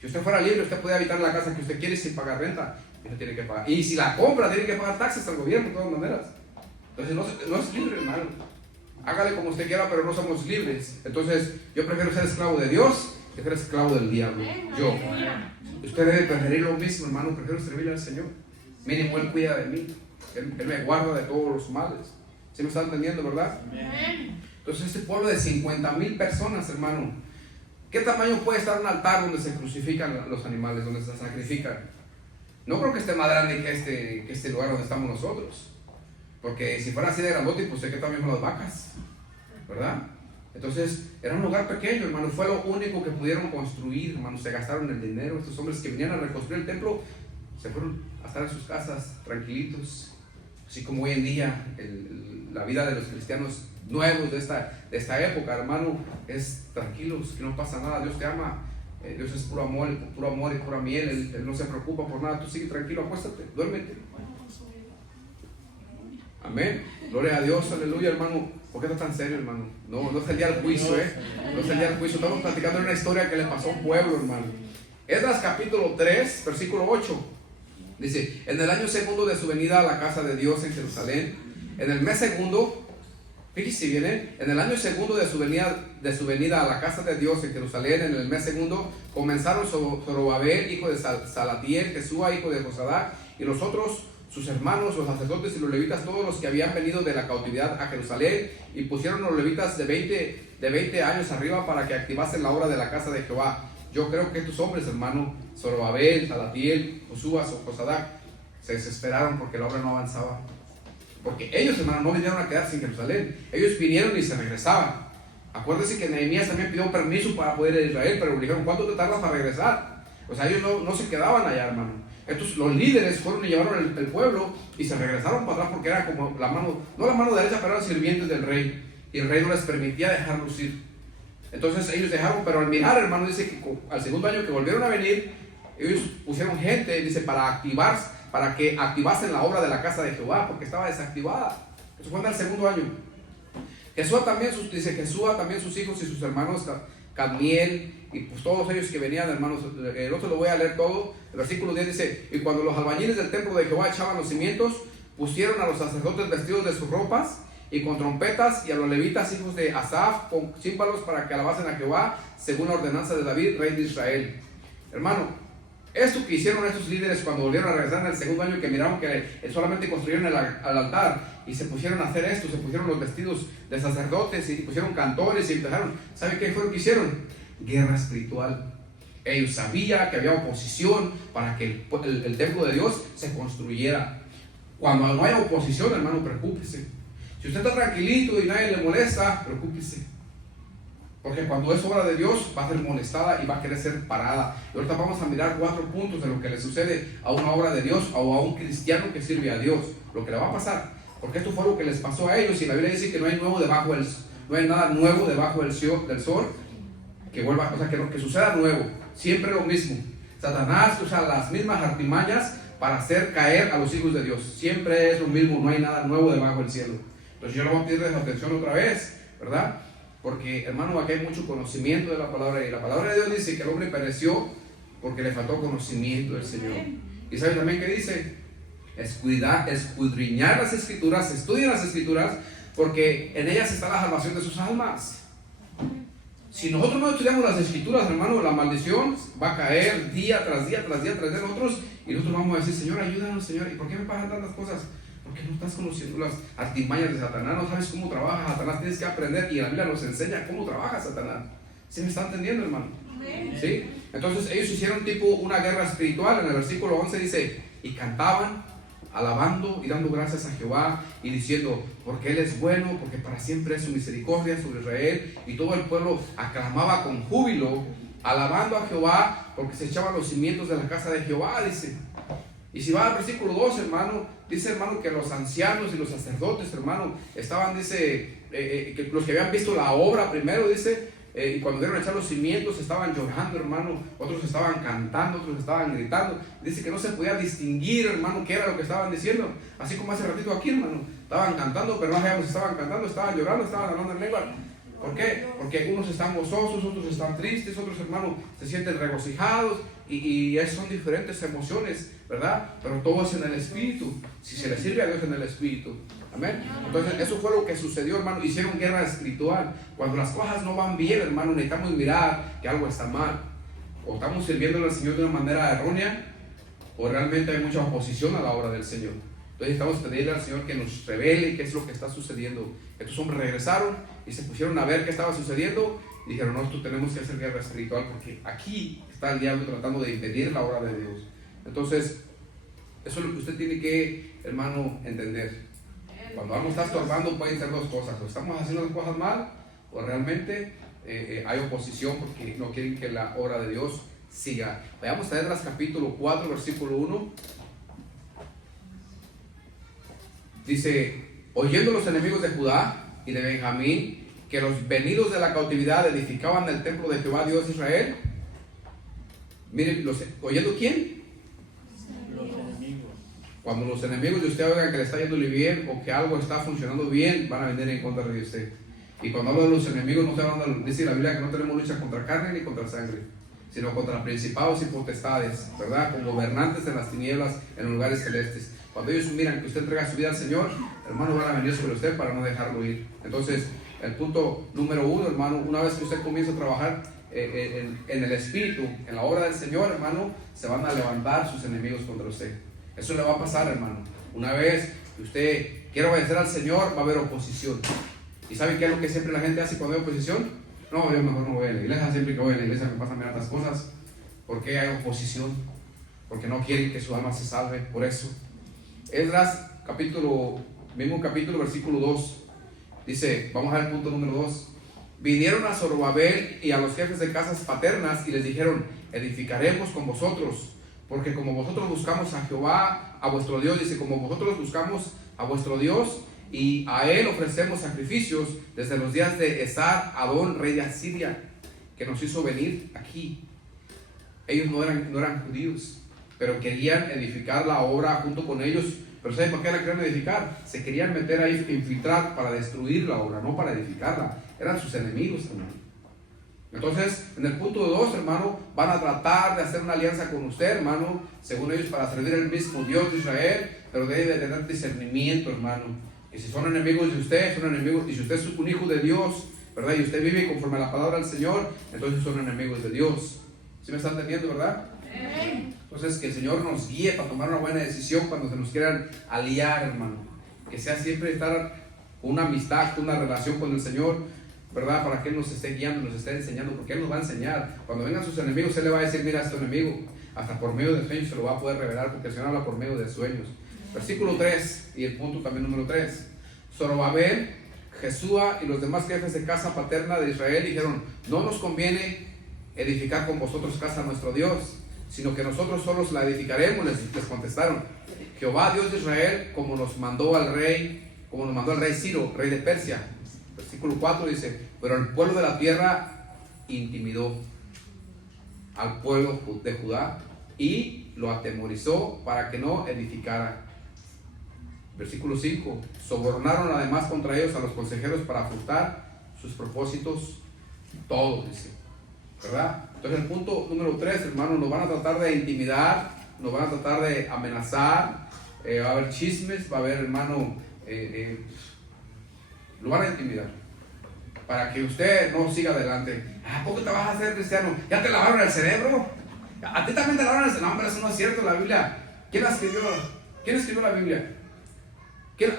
Si usted fuera libre, usted puede habitar en la casa que usted quiere sin pagar renta, y no tiene que pagar. Y si la compra, tiene que pagar taxes al gobierno de todas maneras. Entonces no es libre, hermano. Hágale como usted quiera, pero no somos libres. Entonces yo prefiero ser esclavo de Dios que ser esclavo del diablo. Usted debe preferir lo mismo, hermano. Prefiero servirle al Señor. Mínimo Él cuida de mí. Él me guarda de todos los males. ¿Sí me están entendiendo, verdad? Entonces este pueblo de 50,000 personas, hermano, ¿qué tamaño puede estar un altar donde se crucifican los animales, donde se sacrifican? No creo que esté más grande que este lugar donde estamos nosotros. Porque si fuera así de grandote, pues sé que también son las vacas, ¿verdad? Entonces, era un lugar pequeño, hermano. Fue lo único que pudieron construir, hermano. Se gastaron el dinero. Estos hombres que venían a reconstruir el templo se fueron a estar en sus casas tranquilitos. Así como hoy en día la vida de los cristianos nuevos de esta época, hermano, es tranquilos, que no pasa nada. Dios te ama. Dios es puro amor y pura miel. Él no se preocupa por nada. Tú sigue tranquilo, acuéstate, duérmete. Amén. Gloria a Dios, aleluya, hermano. ¿Por qué está tan serio, hermano? No es el día del juicio, No es el día del juicio. Estamos platicando una historia que le pasó a un pueblo, hermano. Esdras capítulo 3, versículo 8. Dice: en el año segundo de su venida a la casa de Dios en Jerusalén, en el mes segundo, fíjese bien, en el año segundo de su venida a la casa de Dios en Jerusalén, en el mes segundo, comenzaron Zorobabel, hijo de Salatiel, Jesúa, hijo de Josadac, y los otros, sus hermanos, los sacerdotes y los levitas, todos los que habían venido de la cautividad a Jerusalén, y pusieron los levitas de 20 años arriba para que activasen la obra de la casa de Jehová. Yo creo que estos hombres, hermano, Zorobabel, Salatiel, Josué, Josadac, se desesperaron porque la obra no avanzaba. Porque ellos, hermano, no vinieron a quedarse en Jerusalén. Ellos vinieron y se regresaban. Acuérdense que Nehemías también pidió permiso para poder ir a Israel, pero le dijeron: ¿cuánto te tardas para regresar? O sea, ellos no se quedaban allá, hermano. Entonces los líderes fueron y llevaron el pueblo y se regresaron para atrás porque era como la mano, no la mano derecha, pero eran sirvientes del rey. Y el rey no les permitía dejarlos ir. Entonces ellos dejaron, pero al mirar, hermano, dice que al segundo año que volvieron a venir, ellos pusieron gente, dice, para que activasen la obra de la casa de Jehová, porque estaba desactivada. Eso fue en el segundo año. Jesús también sus hijos y sus hermanos, Cadmiel, y pues todos ellos que venían, hermanos. El otro lo voy a leer todo. El versículo 10 dice: y cuando los albañiles del templo de Jehová echaban los cimientos, pusieron a los sacerdotes vestidos de sus ropas y con trompetas, y a los levitas hijos de Asaf con címbalos, para que alabasen a Jehová según la ordenanza de David, rey de Israel. Hermano, esto que hicieron estos líderes cuando volvieron a regresar en el segundo año, que miraron que solamente construyeron el altar y se pusieron a hacer esto, se pusieron los vestidos de sacerdotes y pusieron cantores y empezaron, ¿sabe qué fue lo que hicieron? Guerra espiritual. Ellos sabían que había oposición para que el templo de Dios se construyera. Cuando no haya oposición, hermano, preocúpese. Si usted está tranquilito y nadie le molesta, preocúpese. Porque cuando es obra de Dios, va a ser molestada y va a querer ser parada. Y ahorita vamos a mirar 4 puntos de lo que le sucede a una obra de Dios o a un cristiano que sirve a Dios. Lo que le va a pasar. Porque esto fue lo que les pasó a ellos. Y la Biblia dice que no hay nada nuevo debajo del sol. Que vuelva, o sea, que suceda nuevo. Siempre lo mismo. Satanás usa las mismas artimañas para hacer caer a los hijos de Dios. Siempre es lo mismo. No hay nada nuevo debajo del cielo. Entonces yo le voy a pedirles atención otra vez, ¿verdad? Porque, hermano, aquí hay mucho conocimiento de la palabra. Y la palabra de Dios dice que el hombre pereció porque le faltó conocimiento del Señor. ¿Y sabe también qué dice? Escudriñar las escrituras, estudien las escrituras, porque en ellas está la salvación de sus almas. Si nosotros no estudiamos las escrituras, hermano, la maldición va a caer día tras día tras nosotros, y nosotros vamos a decir: Señor, ayúdanos, Señor. ¿Y por qué me pasan tantas cosas? Porque no estás conociendo las artimañas de Satanás, no sabes cómo trabaja Satanás, tienes que aprender, y la Biblia nos enseña cómo trabaja Satanás. ¿Sí me está entendiendo, hermano? ¿Sí? Entonces ellos hicieron tipo una guerra espiritual. En el versículo 11 dice: y cantaban, alabando y dando gracias a Jehová y diciendo: porque Él es bueno, porque para siempre es su misericordia sobre Israel. Y todo el pueblo aclamaba con júbilo, alabando a Jehová, porque se echaban los cimientos de la casa de Jehová, dice. Y si va al versículo 2, hermano, dice, hermano, que los ancianos y los sacerdotes, hermano, estaban, dice, que los que habían visto la obra primero, dice, y cuando vieron echar los cimientos estaban llorando, hermano. Otros estaban cantando, otros estaban gritando. Dice que no se podía distinguir, hermano, qué era lo que estaban diciendo. Así como hace ratito aquí, hermano, estaban cantando, pero no sabíamos si estaban cantando, estaban llorando, estaban hablando en lengua. ¿Por qué? Porque unos están gozosos, otros están tristes, otros, hermanos, se sienten regocijados, y son diferentes emociones, ¿verdad? Pero todo es en el Espíritu. Si se le sirve a Dios en el Espíritu. Amén. Entonces eso fue lo que sucedió, hermano. Hicieron guerra espiritual. Cuando las cosas no van bien, hermano, necesitamos mirar que algo está mal. O estamos sirviendo al Señor de una manera errónea, o realmente hay mucha oposición a la obra del Señor. Entonces estamos pidiendo al Señor que nos revele qué es lo que está sucediendo. Estos hombres regresaron y se pusieron a ver qué estaba sucediendo y dijeron: no, esto tenemos que hacer guerra espiritual, porque aquí está el diablo tratando de impedir la obra de Dios. Entonces Eso es lo que usted tiene que, hermano, entender. Cuando algo está estorbando pueden ser dos cosas: o estamos haciendo las cosas mal, o realmente hay oposición porque no quieren que la obra de Dios siga. Vayamos a Esdras capítulo 4, versículo 1. Dice: oyendo los enemigos de Judá y de Benjamín que los venidos de la cautividad edificaban el templo de Jehová Dios de Israel. Miren, ¿oyendo quién? Los enemigos. Cuando los enemigos de usted oigan que le está yéndole bien o que algo está funcionando bien, van a venir en contra de usted. Y cuando hablo de los enemigos, no estoy hablando, dice la Biblia que no tenemos lucha contra carne ni contra sangre, sino contra principados y potestades, ¿verdad? Con gobernantes de las tinieblas en los lugares celestes. Cuando ellos miran que usted entrega su vida al Señor, hermano, van a venir sobre usted para no dejarlo ir. Entonces, el punto número 1, hermano, una vez que usted comienza a trabajar en el Espíritu, en la obra del Señor, hermano, se van a levantar sus enemigos contra usted. Eso le va a pasar, hermano. Una vez que usted quiera obedecer al Señor, va a haber oposición. ¿Y sabe qué es lo que siempre la gente hace cuando hay oposición? No, yo mejor no voy a la iglesia. Siempre que voy a la iglesia me pasan tantas cosas. ¿Por qué hay oposición? Porque no quieren que su alma se salve. Por eso. Esdras, mismo capítulo, versículo 2. Dice, vamos al punto número 2. Vinieron a Zorobabel y a los jefes de casas paternas y les dijeron: edificaremos con vosotros, porque como vosotros buscamos a Jehová, a vuestro Dios, dice, como vosotros buscamos a vuestro Dios, y a él ofrecemos sacrificios desde los días de Esar Adón, rey de Asiria, que nos hizo venir aquí. Ellos no eran judíos, pero querían edificar la obra junto con ellos. Pero ¿saben por qué la querían edificar? Se querían meter ahí, infiltrar para destruir la obra, no para edificarla. Eran sus enemigos, hermano. Entonces, en el punto 2, hermano, van a tratar de hacer una alianza con usted, hermano, según ellos, para servir al mismo Dios de Israel, pero debe de tener discernimiento, hermano. Que si son enemigos de usted, son enemigos, y si usted es un hijo de Dios, ¿verdad? Y usted vive conforme a la palabra del Señor, entonces son enemigos de Dios. ¿Sí me están entendiendo, verdad? Entonces, que el Señor nos guíe para tomar una buena decisión cuando se nos quieran aliar, hermano. Que sea siempre estar con una amistad, con una relación con el Señor, ¿verdad? Para que Él nos esté guiando, nos esté enseñando, porque Él nos va a enseñar. Cuando vengan sus enemigos, Él le va a decir: mira, este enemigo, hasta por medio de sueños se lo va a poder revelar, porque el Señor habla por medio de sueños. Versículo 3, y el punto también número 3. Zorobabel, Jesúa y los demás jefes de casa paterna de Israel dijeron: no nos conviene edificar con vosotros casa a nuestro Dios, sino que nosotros solos la edificaremos. Les contestaron: Jehová Dios de Israel, como nos mandó al rey Ciro, rey de Persia. Versículo 4 dice: pero el pueblo de la tierra intimidó al pueblo de Judá y lo atemorizó para que no edificara. Versículo 5: sobornaron además contra ellos a los consejeros para frustrar sus propósitos todos, dice, ¿verdad? Entonces el punto número 3, hermano, nos van a tratar de intimidar, nos van a tratar de amenazar, va a haber chismes, va a haber, hermano, lo van a intimidar para que usted no siga adelante. ¿A poco te vas a hacer cristiano? ¿Ya te lavaron el cerebro? ¿A ti también te lavaron el cerebro? No, pero eso no es cierto. La Biblia, ¿quién escribió la Biblia?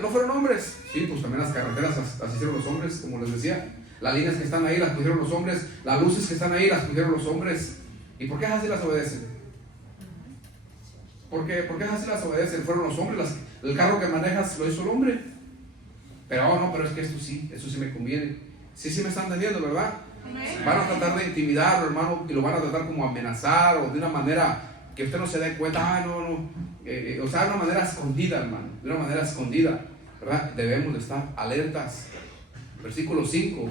¿No fueron hombres? Sí, pues también las carreteras las hicieron los hombres, como les decía. Las líneas que están ahí las pusieron los hombres, las luces que están ahí las pusieron los hombres. ¿Y por qué así las obedecen? ¿Por qué así las obedecen? Fueron los hombres. El carro que manejas lo hizo el hombre. Pero no, pero es que esto sí me conviene. Sí me están entendiendo, ¿verdad? Van a tratar de intimidarlo, hermano, y lo van a tratar como amenazar, o de una manera que usted no se dé cuenta. O sea, de una manera escondida, hermano, de una manera escondida, ¿verdad? Debemos de estar alertas. Versículo 5,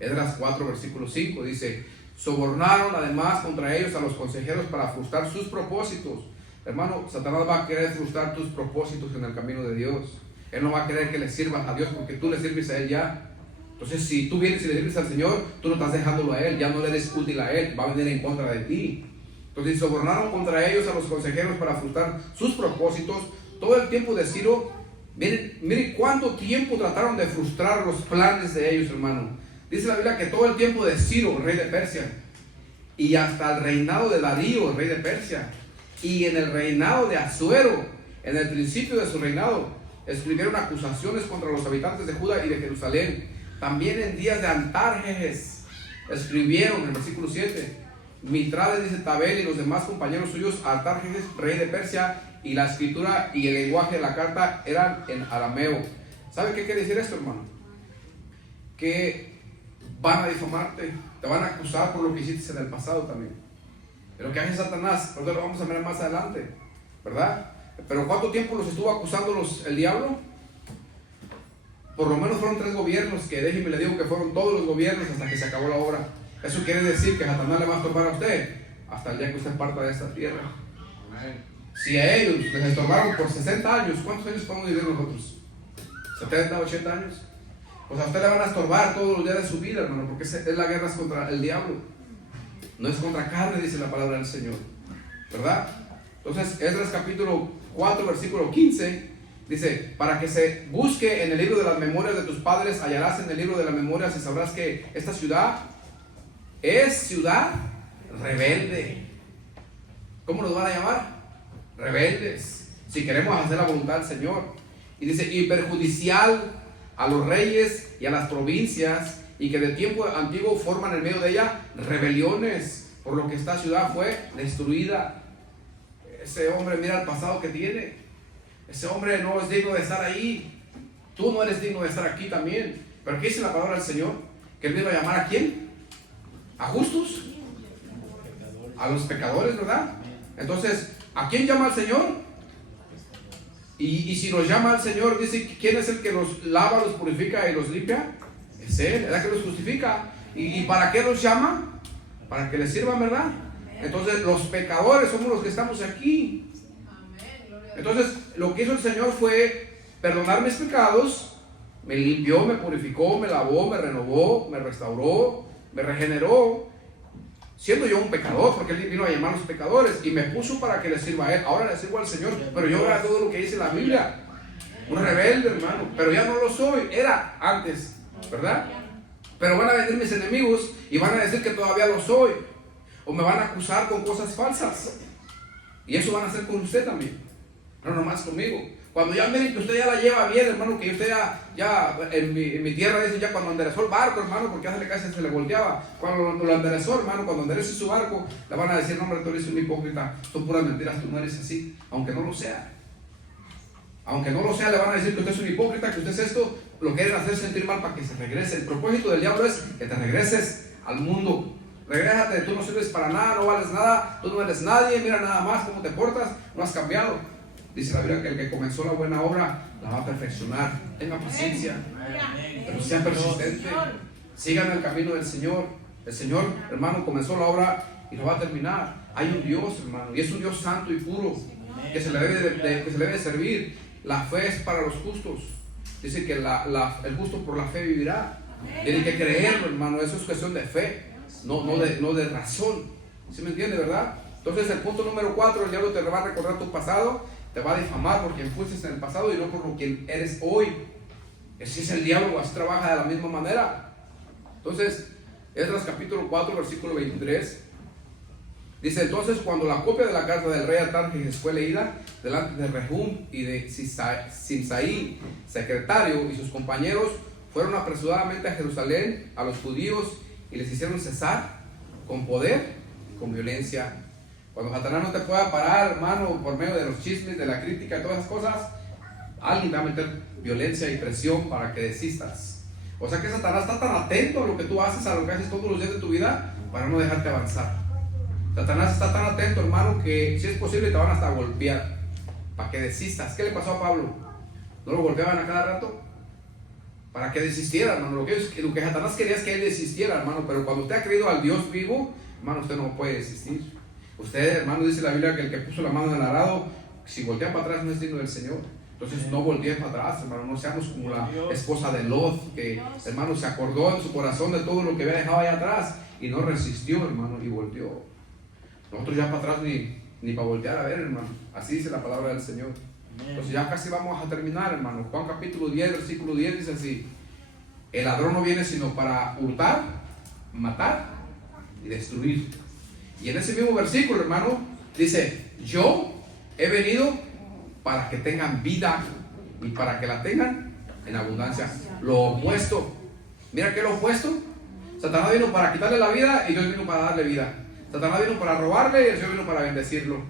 Esdras 4, versículo 5, dice: sobornaron además contra ellos a los consejeros para frustrar sus propósitos. Hermano, Satanás va a querer frustrar tus propósitos en el camino de Dios. Él no va a querer que le sirvas a Dios, porque tú le sirves a Él ya. Entonces, si tú vienes y le sirves al Señor, tú no estás dejándolo a Él, ya no le eres útil a Él, va a venir en contra de ti. Entonces, sobornaron contra ellos a los consejeros para frustrar sus propósitos. Todo el tiempo de Ciro, miren cuánto tiempo trataron de frustrar los planes de ellos, hermano. Dice la Biblia que todo el tiempo de Ciro, rey de Persia, y hasta el reinado de Darío, rey de Persia, y en el reinado de Asuero, en el principio de su reinado, escribieron acusaciones contra los habitantes de Judá y de Jerusalén. También en días de Antarjejes escribieron, en el versículo 7, Mitrades, dice Tabel y los demás compañeros suyos, Artajerjes, rey de Persia, y la escritura y el lenguaje de la carta eran en arameo. ¿Sabe qué quiere decir esto, hermano? Que van a difamarte, te van a acusar por lo que hiciste en el pasado también. Lo que hace Satanás, nosotros lo vamos a ver más adelante, ¿verdad? Pero ¿cuánto tiempo los estuvo acusando el diablo? Por lo menos fueron 3 gobiernos, que déjeme le digo que fueron todos los gobiernos hasta que se acabó la obra. Eso quiere decir que Satanás le va a estorbar a usted hasta el día que usted parta de esta tierra. Si a ellos les estorbaron por 60 años, ¿cuántos años podemos vivir nosotros? ¿70, 80 años? Pues a usted le van a estorbar todos los días de su vida, hermano, porque la guerra es contra el diablo. No es contra carne, dice la palabra del Señor, ¿verdad? Entonces, Esdras capítulo 4, versículo 15, dice: para que se busque en el libro de las memorias de tus padres, hallarás en el libro de las memorias y sabrás que esta ciudad es ciudad rebelde. ¿Cómo nos van a llamar? Rebeldes, si queremos hacer la voluntad del Señor. Y dice: y perjudicial a los reyes y a las provincias, y que de tiempo antiguo forman en medio de ella rebeliones, por lo que esta ciudad fue destruida. Ese hombre, mira el pasado que tiene. Ese hombre no es digno de estar ahí. Tú no eres digno de estar aquí también. Pero ¿qué dice la palabra del Señor? Que Él vino a llamar a ¿quién? ¿A justos? A los pecadores, ¿verdad? Entonces, ¿a quién llama el Señor? Y si los llama al Señor, dice: ¿quién es el que los lava, los purifica y los limpia? Es Él, es el que los justifica. ¿Y para qué los llama? Para que les sirvan, ¿verdad? Entonces los pecadores somos los que estamos aquí. Entonces lo que hizo el Señor fue perdonar mis pecados, me limpió, me purificó, me lavó, me renovó, me restauró, me regeneró, siendo yo un pecador, porque Él vino a llamar a los pecadores y me puso para que le sirva a Él. Ahora le sirvo al Señor, pero yo era todo lo que dice la Biblia, un rebelde, hermano, pero ya no lo soy, era antes, ¿verdad? Pero van a venir mis enemigos y van a decir que todavía lo soy, o me van a acusar con cosas falsas, y eso van a hacer con usted también, no nomás conmigo. Cuando ya miren que usted ya la lleva bien, hermano, que usted ya en mi tierra dice, ya cuando enderezó el barco, hermano, porque hace casi se le volteaba, cuando lo enderezó, hermano, cuando enderece su barco, le van a decir: no, hombre, tú eres un hipócrita, son puras mentiras, tú no eres así, aunque no lo sea. Aunque no lo sea, le van a decir que usted es un hipócrita, que usted es esto, lo quieren hacer sentir mal para que se regrese. El propósito del diablo es que te regreses al mundo. Regrésate, tú no sirves para nada, no vales nada, tú no eres nadie, mira nada más cómo te portas, no has cambiado. Dice la Biblia que el que comenzó la buena obra la va a perfeccionar. Tenga paciencia, pero sea persistente. Sigan el camino del Señor. El Señor, hermano, comenzó la obra y lo va a terminar. Hay un Dios, hermano, y es un Dios santo y puro que se le debe servir. La fe es para los justos. Dice que el justo por la fe vivirá. Tienen que creerlo, hermano. Eso es cuestión de fe, no de razón. ¿Sí me entiende, verdad? Entonces el punto número 4, el diablo te va a recordar tu pasado, te va a difamar por quien fuiste en el pasado y no por quien eres hoy. Ese es el diablo, así trabaja de la misma manera. Entonces, Esdras capítulo 4, versículo 23, dice: entonces cuando la copia de la carta del rey Artajerjes fue leída delante de Rehum y de Simsai, secretario, y sus compañeros, fueron apresuradamente a Jerusalén a los judíos y les hicieron cesar con poder y con violencia. Cuando Satanás no te pueda parar, hermano, por medio de los chismes, de la crítica y todas esas cosas, alguien va a meter violencia y presión para que desistas. O sea que Satanás está tan atento a lo que tú haces, a lo que haces todos los días de tu vida, para no dejarte avanzar. Satanás está tan atento, hermano, que si es posible te van hasta golpear para que desistas. ¿Qué le pasó a Pablo? ¿No lo golpeaban a cada rato? Para que desistiera, hermano. Lo que Satanás quería es que él desistiera, hermano. Pero cuando usted ha creído al Dios vivo, hermano, usted no puede desistir. Usted, hermano, dice la Biblia que el que puso la mano en el arado, si voltea para atrás no es digno del Señor. Entonces no volteen para atrás, hermano. No seamos como la esposa de Lot, que, hermano, se acordó en su corazón de todo lo que había dejado allá atrás y no resistió, hermano, y volteó. Nosotros ya para atrás ni para voltear a ver, hermano. Así dice la palabra del Señor. Entonces ya casi vamos a terminar, hermano. Juan capítulo 10, versículo 10 dice así: el ladrón no viene sino para hurtar, matar y destruir. Y en ese mismo versículo, hermano, dice: yo he venido para que tengan vida y para que la tengan en abundancia. Lo opuesto. Mira que lo opuesto. Satanás vino para quitarle la vida y Dios vino para darle vida. Satanás vino para robarle y el Señor vino para bendecirlo.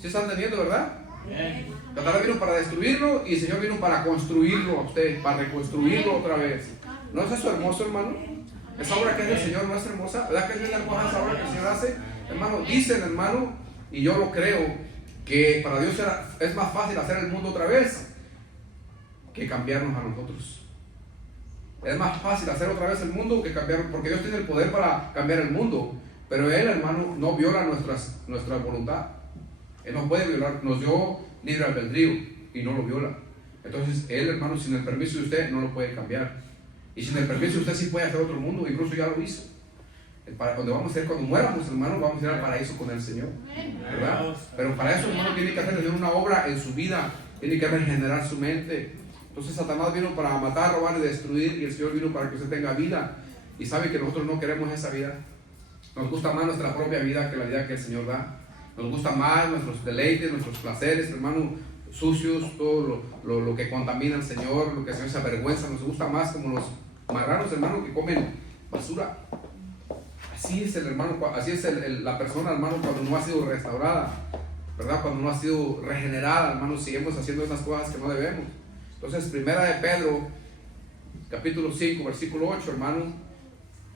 ¿Sí están entendiendo, verdad? Satanás vino para destruirlo y el Señor vino para construirlo a usted, para reconstruirlo otra vez. ¿No es eso hermoso, hermano? Esa obra que es del Señor no es hermosa. ¿Verdad que es bien hermosa esa obra que el Señor hace? Hermano, dicen, hermano, y yo lo creo, que para Dios es más fácil hacer el mundo otra vez que cambiarnos a nosotros. Es más fácil hacer otra vez el mundo que cambiarnos, porque Dios tiene el poder para cambiar el mundo. Pero Él, hermano, no viola nuestra voluntad. Él no puede violar, nos dio libre albedrío y no lo viola. Entonces Él, hermano, sin el permiso de usted no lo puede cambiar. Y sin el permiso de usted sí puede hacer otro mundo, incluso ya lo hizo. Donde vamos a ir cuando muéramos, hermano, vamos a ir al paraíso con el Señor, ¿verdad? Pero para eso, hermano, tiene que hacer una obra en su vida, tiene que regenerar su mente. Entonces Satanás vino para matar, robar y destruir, y el Señor vino para que usted tenga vida. Y sabe que nosotros no queremos esa vida. Nos gusta más nuestra propia vida que la vida que el Señor da. Nos gusta más nuestros deleites, nuestros placeres, hermano, sucios, todo lo que contamina al Señor, lo que el Señor se avergüenza. Nos gusta más como los marranos, hermano, que comen basura. Así es el hermano, así es la persona, hermano, cuando no ha sido restaurada, ¿verdad? Cuando no ha sido regenerada, hermano, seguimos haciendo esas cosas que no debemos. Entonces, primera de Pedro, capítulo 5, versículo 8, hermano,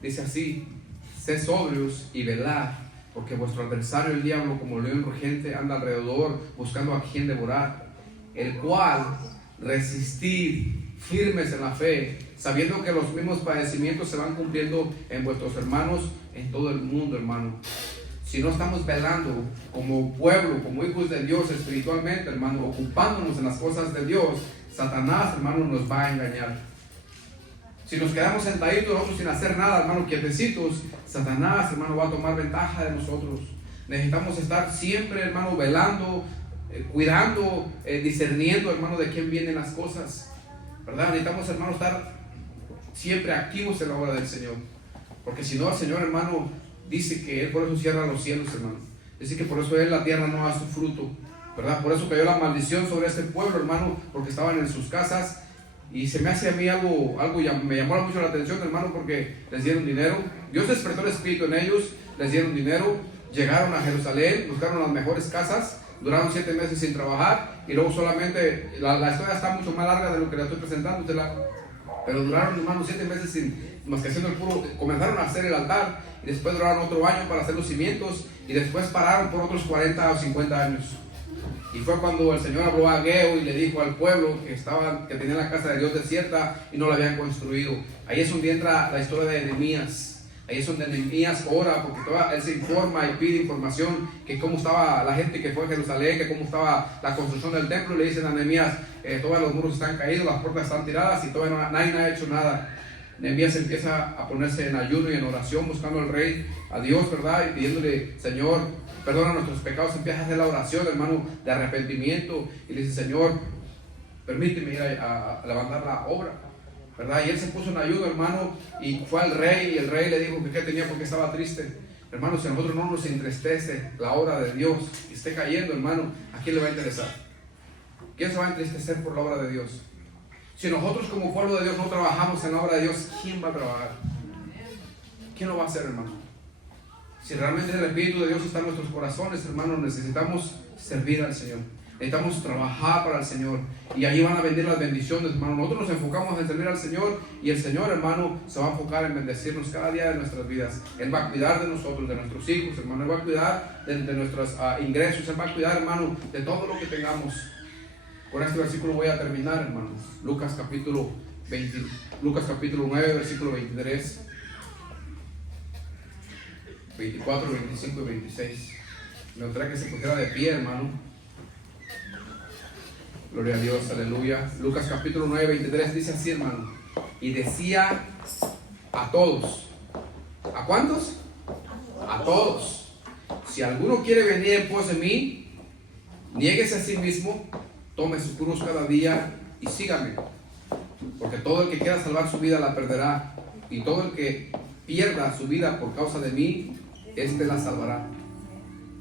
dice así: sed sobrios y velad, porque vuestro adversario el diablo, como león rugiente, anda alrededor buscando a quien devorar, el cual resistid firmes en la fe, sabiendo que los mismos padecimientos se van cumpliendo en vuestros hermanos en todo el mundo, hermano. Si no estamos velando como pueblo, como hijos de Dios espiritualmente, hermano, ocupándonos en las cosas de Dios, Satanás, hermano, nos va a engañar. Si nos quedamos sentaditos nosotros sin hacer nada, hermano, quietecitos, Satanás, hermano, va a tomar ventaja de nosotros. Necesitamos estar siempre, hermano, velando, cuidando, discerniendo, hermano, de quién vienen las cosas, ¿verdad? Necesitamos, hermano, estar siempre activos en la obra del Señor. Porque si no, el Señor, hermano, dice que Él por eso cierra los cielos, hermano. Dice que por eso Él, la tierra no da su fruto, ¿verdad? Por eso cayó la maldición sobre este pueblo, hermano, porque estaban en sus casas. Y se me hace a mí algo me llamó mucho la atención, hermano, porque les dieron dinero. Dios despertó el espíritu en ellos, les dieron dinero, llegaron a Jerusalén, buscaron las mejores casas, duraron 7 meses sin trabajar, y luego solamente, la historia está mucho más larga de lo que la estoy presentando, pero duraron, hermano, 7 meses sin más que haciendo el puro. Comenzaron a hacer el altar, y después duraron otro año para hacer los cimientos, y después pararon por otros 40 o 50 años. Y fue cuando el Señor habló a Ageo y le dijo al pueblo que tenía la casa de Dios desierta y no la habían construido. Ahí es donde entra la historia de Nehemías. Ahí es donde Nehemías ora, porque él se informa y pide información que cómo estaba la gente que fue a Jerusalén, que cómo estaba la construcción del templo. Y le dicen a Nehemías, todos los muros están caídos, las puertas están tiradas y todavía nadie ha hecho nada. Nehemías empieza a ponerse en ayuno y en oración, buscando al rey, a Dios, ¿verdad? Y pidiéndole: Señor, perdona nuestros pecados. Empieza a hacer la oración, hermano, de arrepentimiento. Y le dice: Señor, permíteme ir a levantar la obra, ¿verdad? Y él se puso en ayuno, hermano, y fue al rey, y el rey le dijo que qué tenía porque estaba triste. Hermano, si a nosotros no nos entristece la obra de Dios y esté cayendo, hermano, ¿a quién le va a interesar? ¿Quién se va a entristecer por la obra de Dios? Si nosotros como pueblo de Dios no trabajamos en la obra de Dios, ¿quién va a trabajar? ¿Quién lo va a hacer, hermano? Si realmente el Espíritu de Dios está en nuestros corazones, hermano, necesitamos servir al Señor. Necesitamos trabajar para el Señor. Y ahí van a venir las bendiciones, hermano. Nosotros nos enfocamos en servir al Señor, y el Señor, hermano, se va a enfocar en bendecirnos cada día de nuestras vidas. Él va a cuidar de nosotros, de nuestros hijos, hermano. Él va a cuidar de nuestros ingresos. Él va a cuidar, hermano, de todo lo que tengamos. Con este versículo voy a terminar, hermanos. Lucas capítulo 9, versículo 23, 24, 25 y 26. Me gustaría que se pusiera de pie, hermano. Gloria a Dios, aleluya. Lucas capítulo 9, 23 dice así, hermano: y decía a todos. ¿A cuántos? A todos. Si alguno quiere venir en pos de mí, niéguese a sí mismo, tome su cruz cada día y sígame. Porque todo el que quiera salvar su vida la perderá, y todo el que pierda su vida por causa de mí, éste la salvará.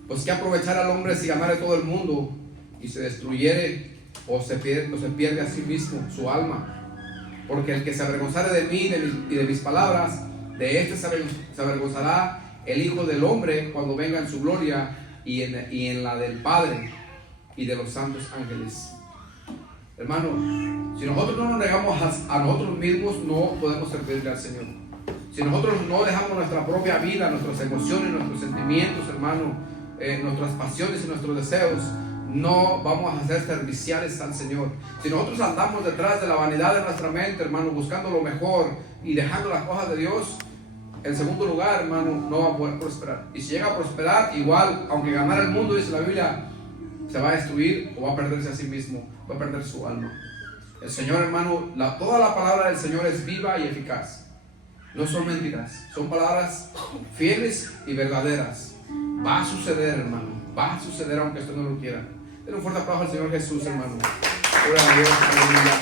Pues qué aprovechar al hombre si ganare todo el mundo y se destruyere o se pierde a sí mismo su alma. Porque el que se avergonzare de mí y de mis palabras, de este se avergonzará el Hijo del Hombre cuando venga en su gloria y en la del Padre y de los santos ángeles. Hermano, si nosotros no nos negamos a nosotros mismos, no podemos servirle al Señor. Si nosotros no dejamos nuestra propia vida, nuestras emociones, nuestros sentimientos, hermano, nuestras pasiones y nuestros deseos, no vamos a ser serviciales al Señor. Si nosotros andamos detrás de la vanidad de nuestra mente, hermano, buscando lo mejor y dejando las cosas de Dios, en segundo lugar, hermano, no va a poder prosperar. Y si llega a prosperar, igual, aunque ganara el mundo, dice la Biblia, se va a destruir o va a perderse a sí mismo, va a perder su alma. El Señor, hermano, toda la palabra del Señor es viva y eficaz. No son mentiras, son palabras fieles y verdaderas. Va a suceder, hermano, va a suceder aunque usted no lo quiera. Denle un fuerte aplauso al Señor Jesús, hermano. Gloria a Dios, aleluya.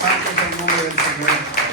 Santo es el nombre del Señor.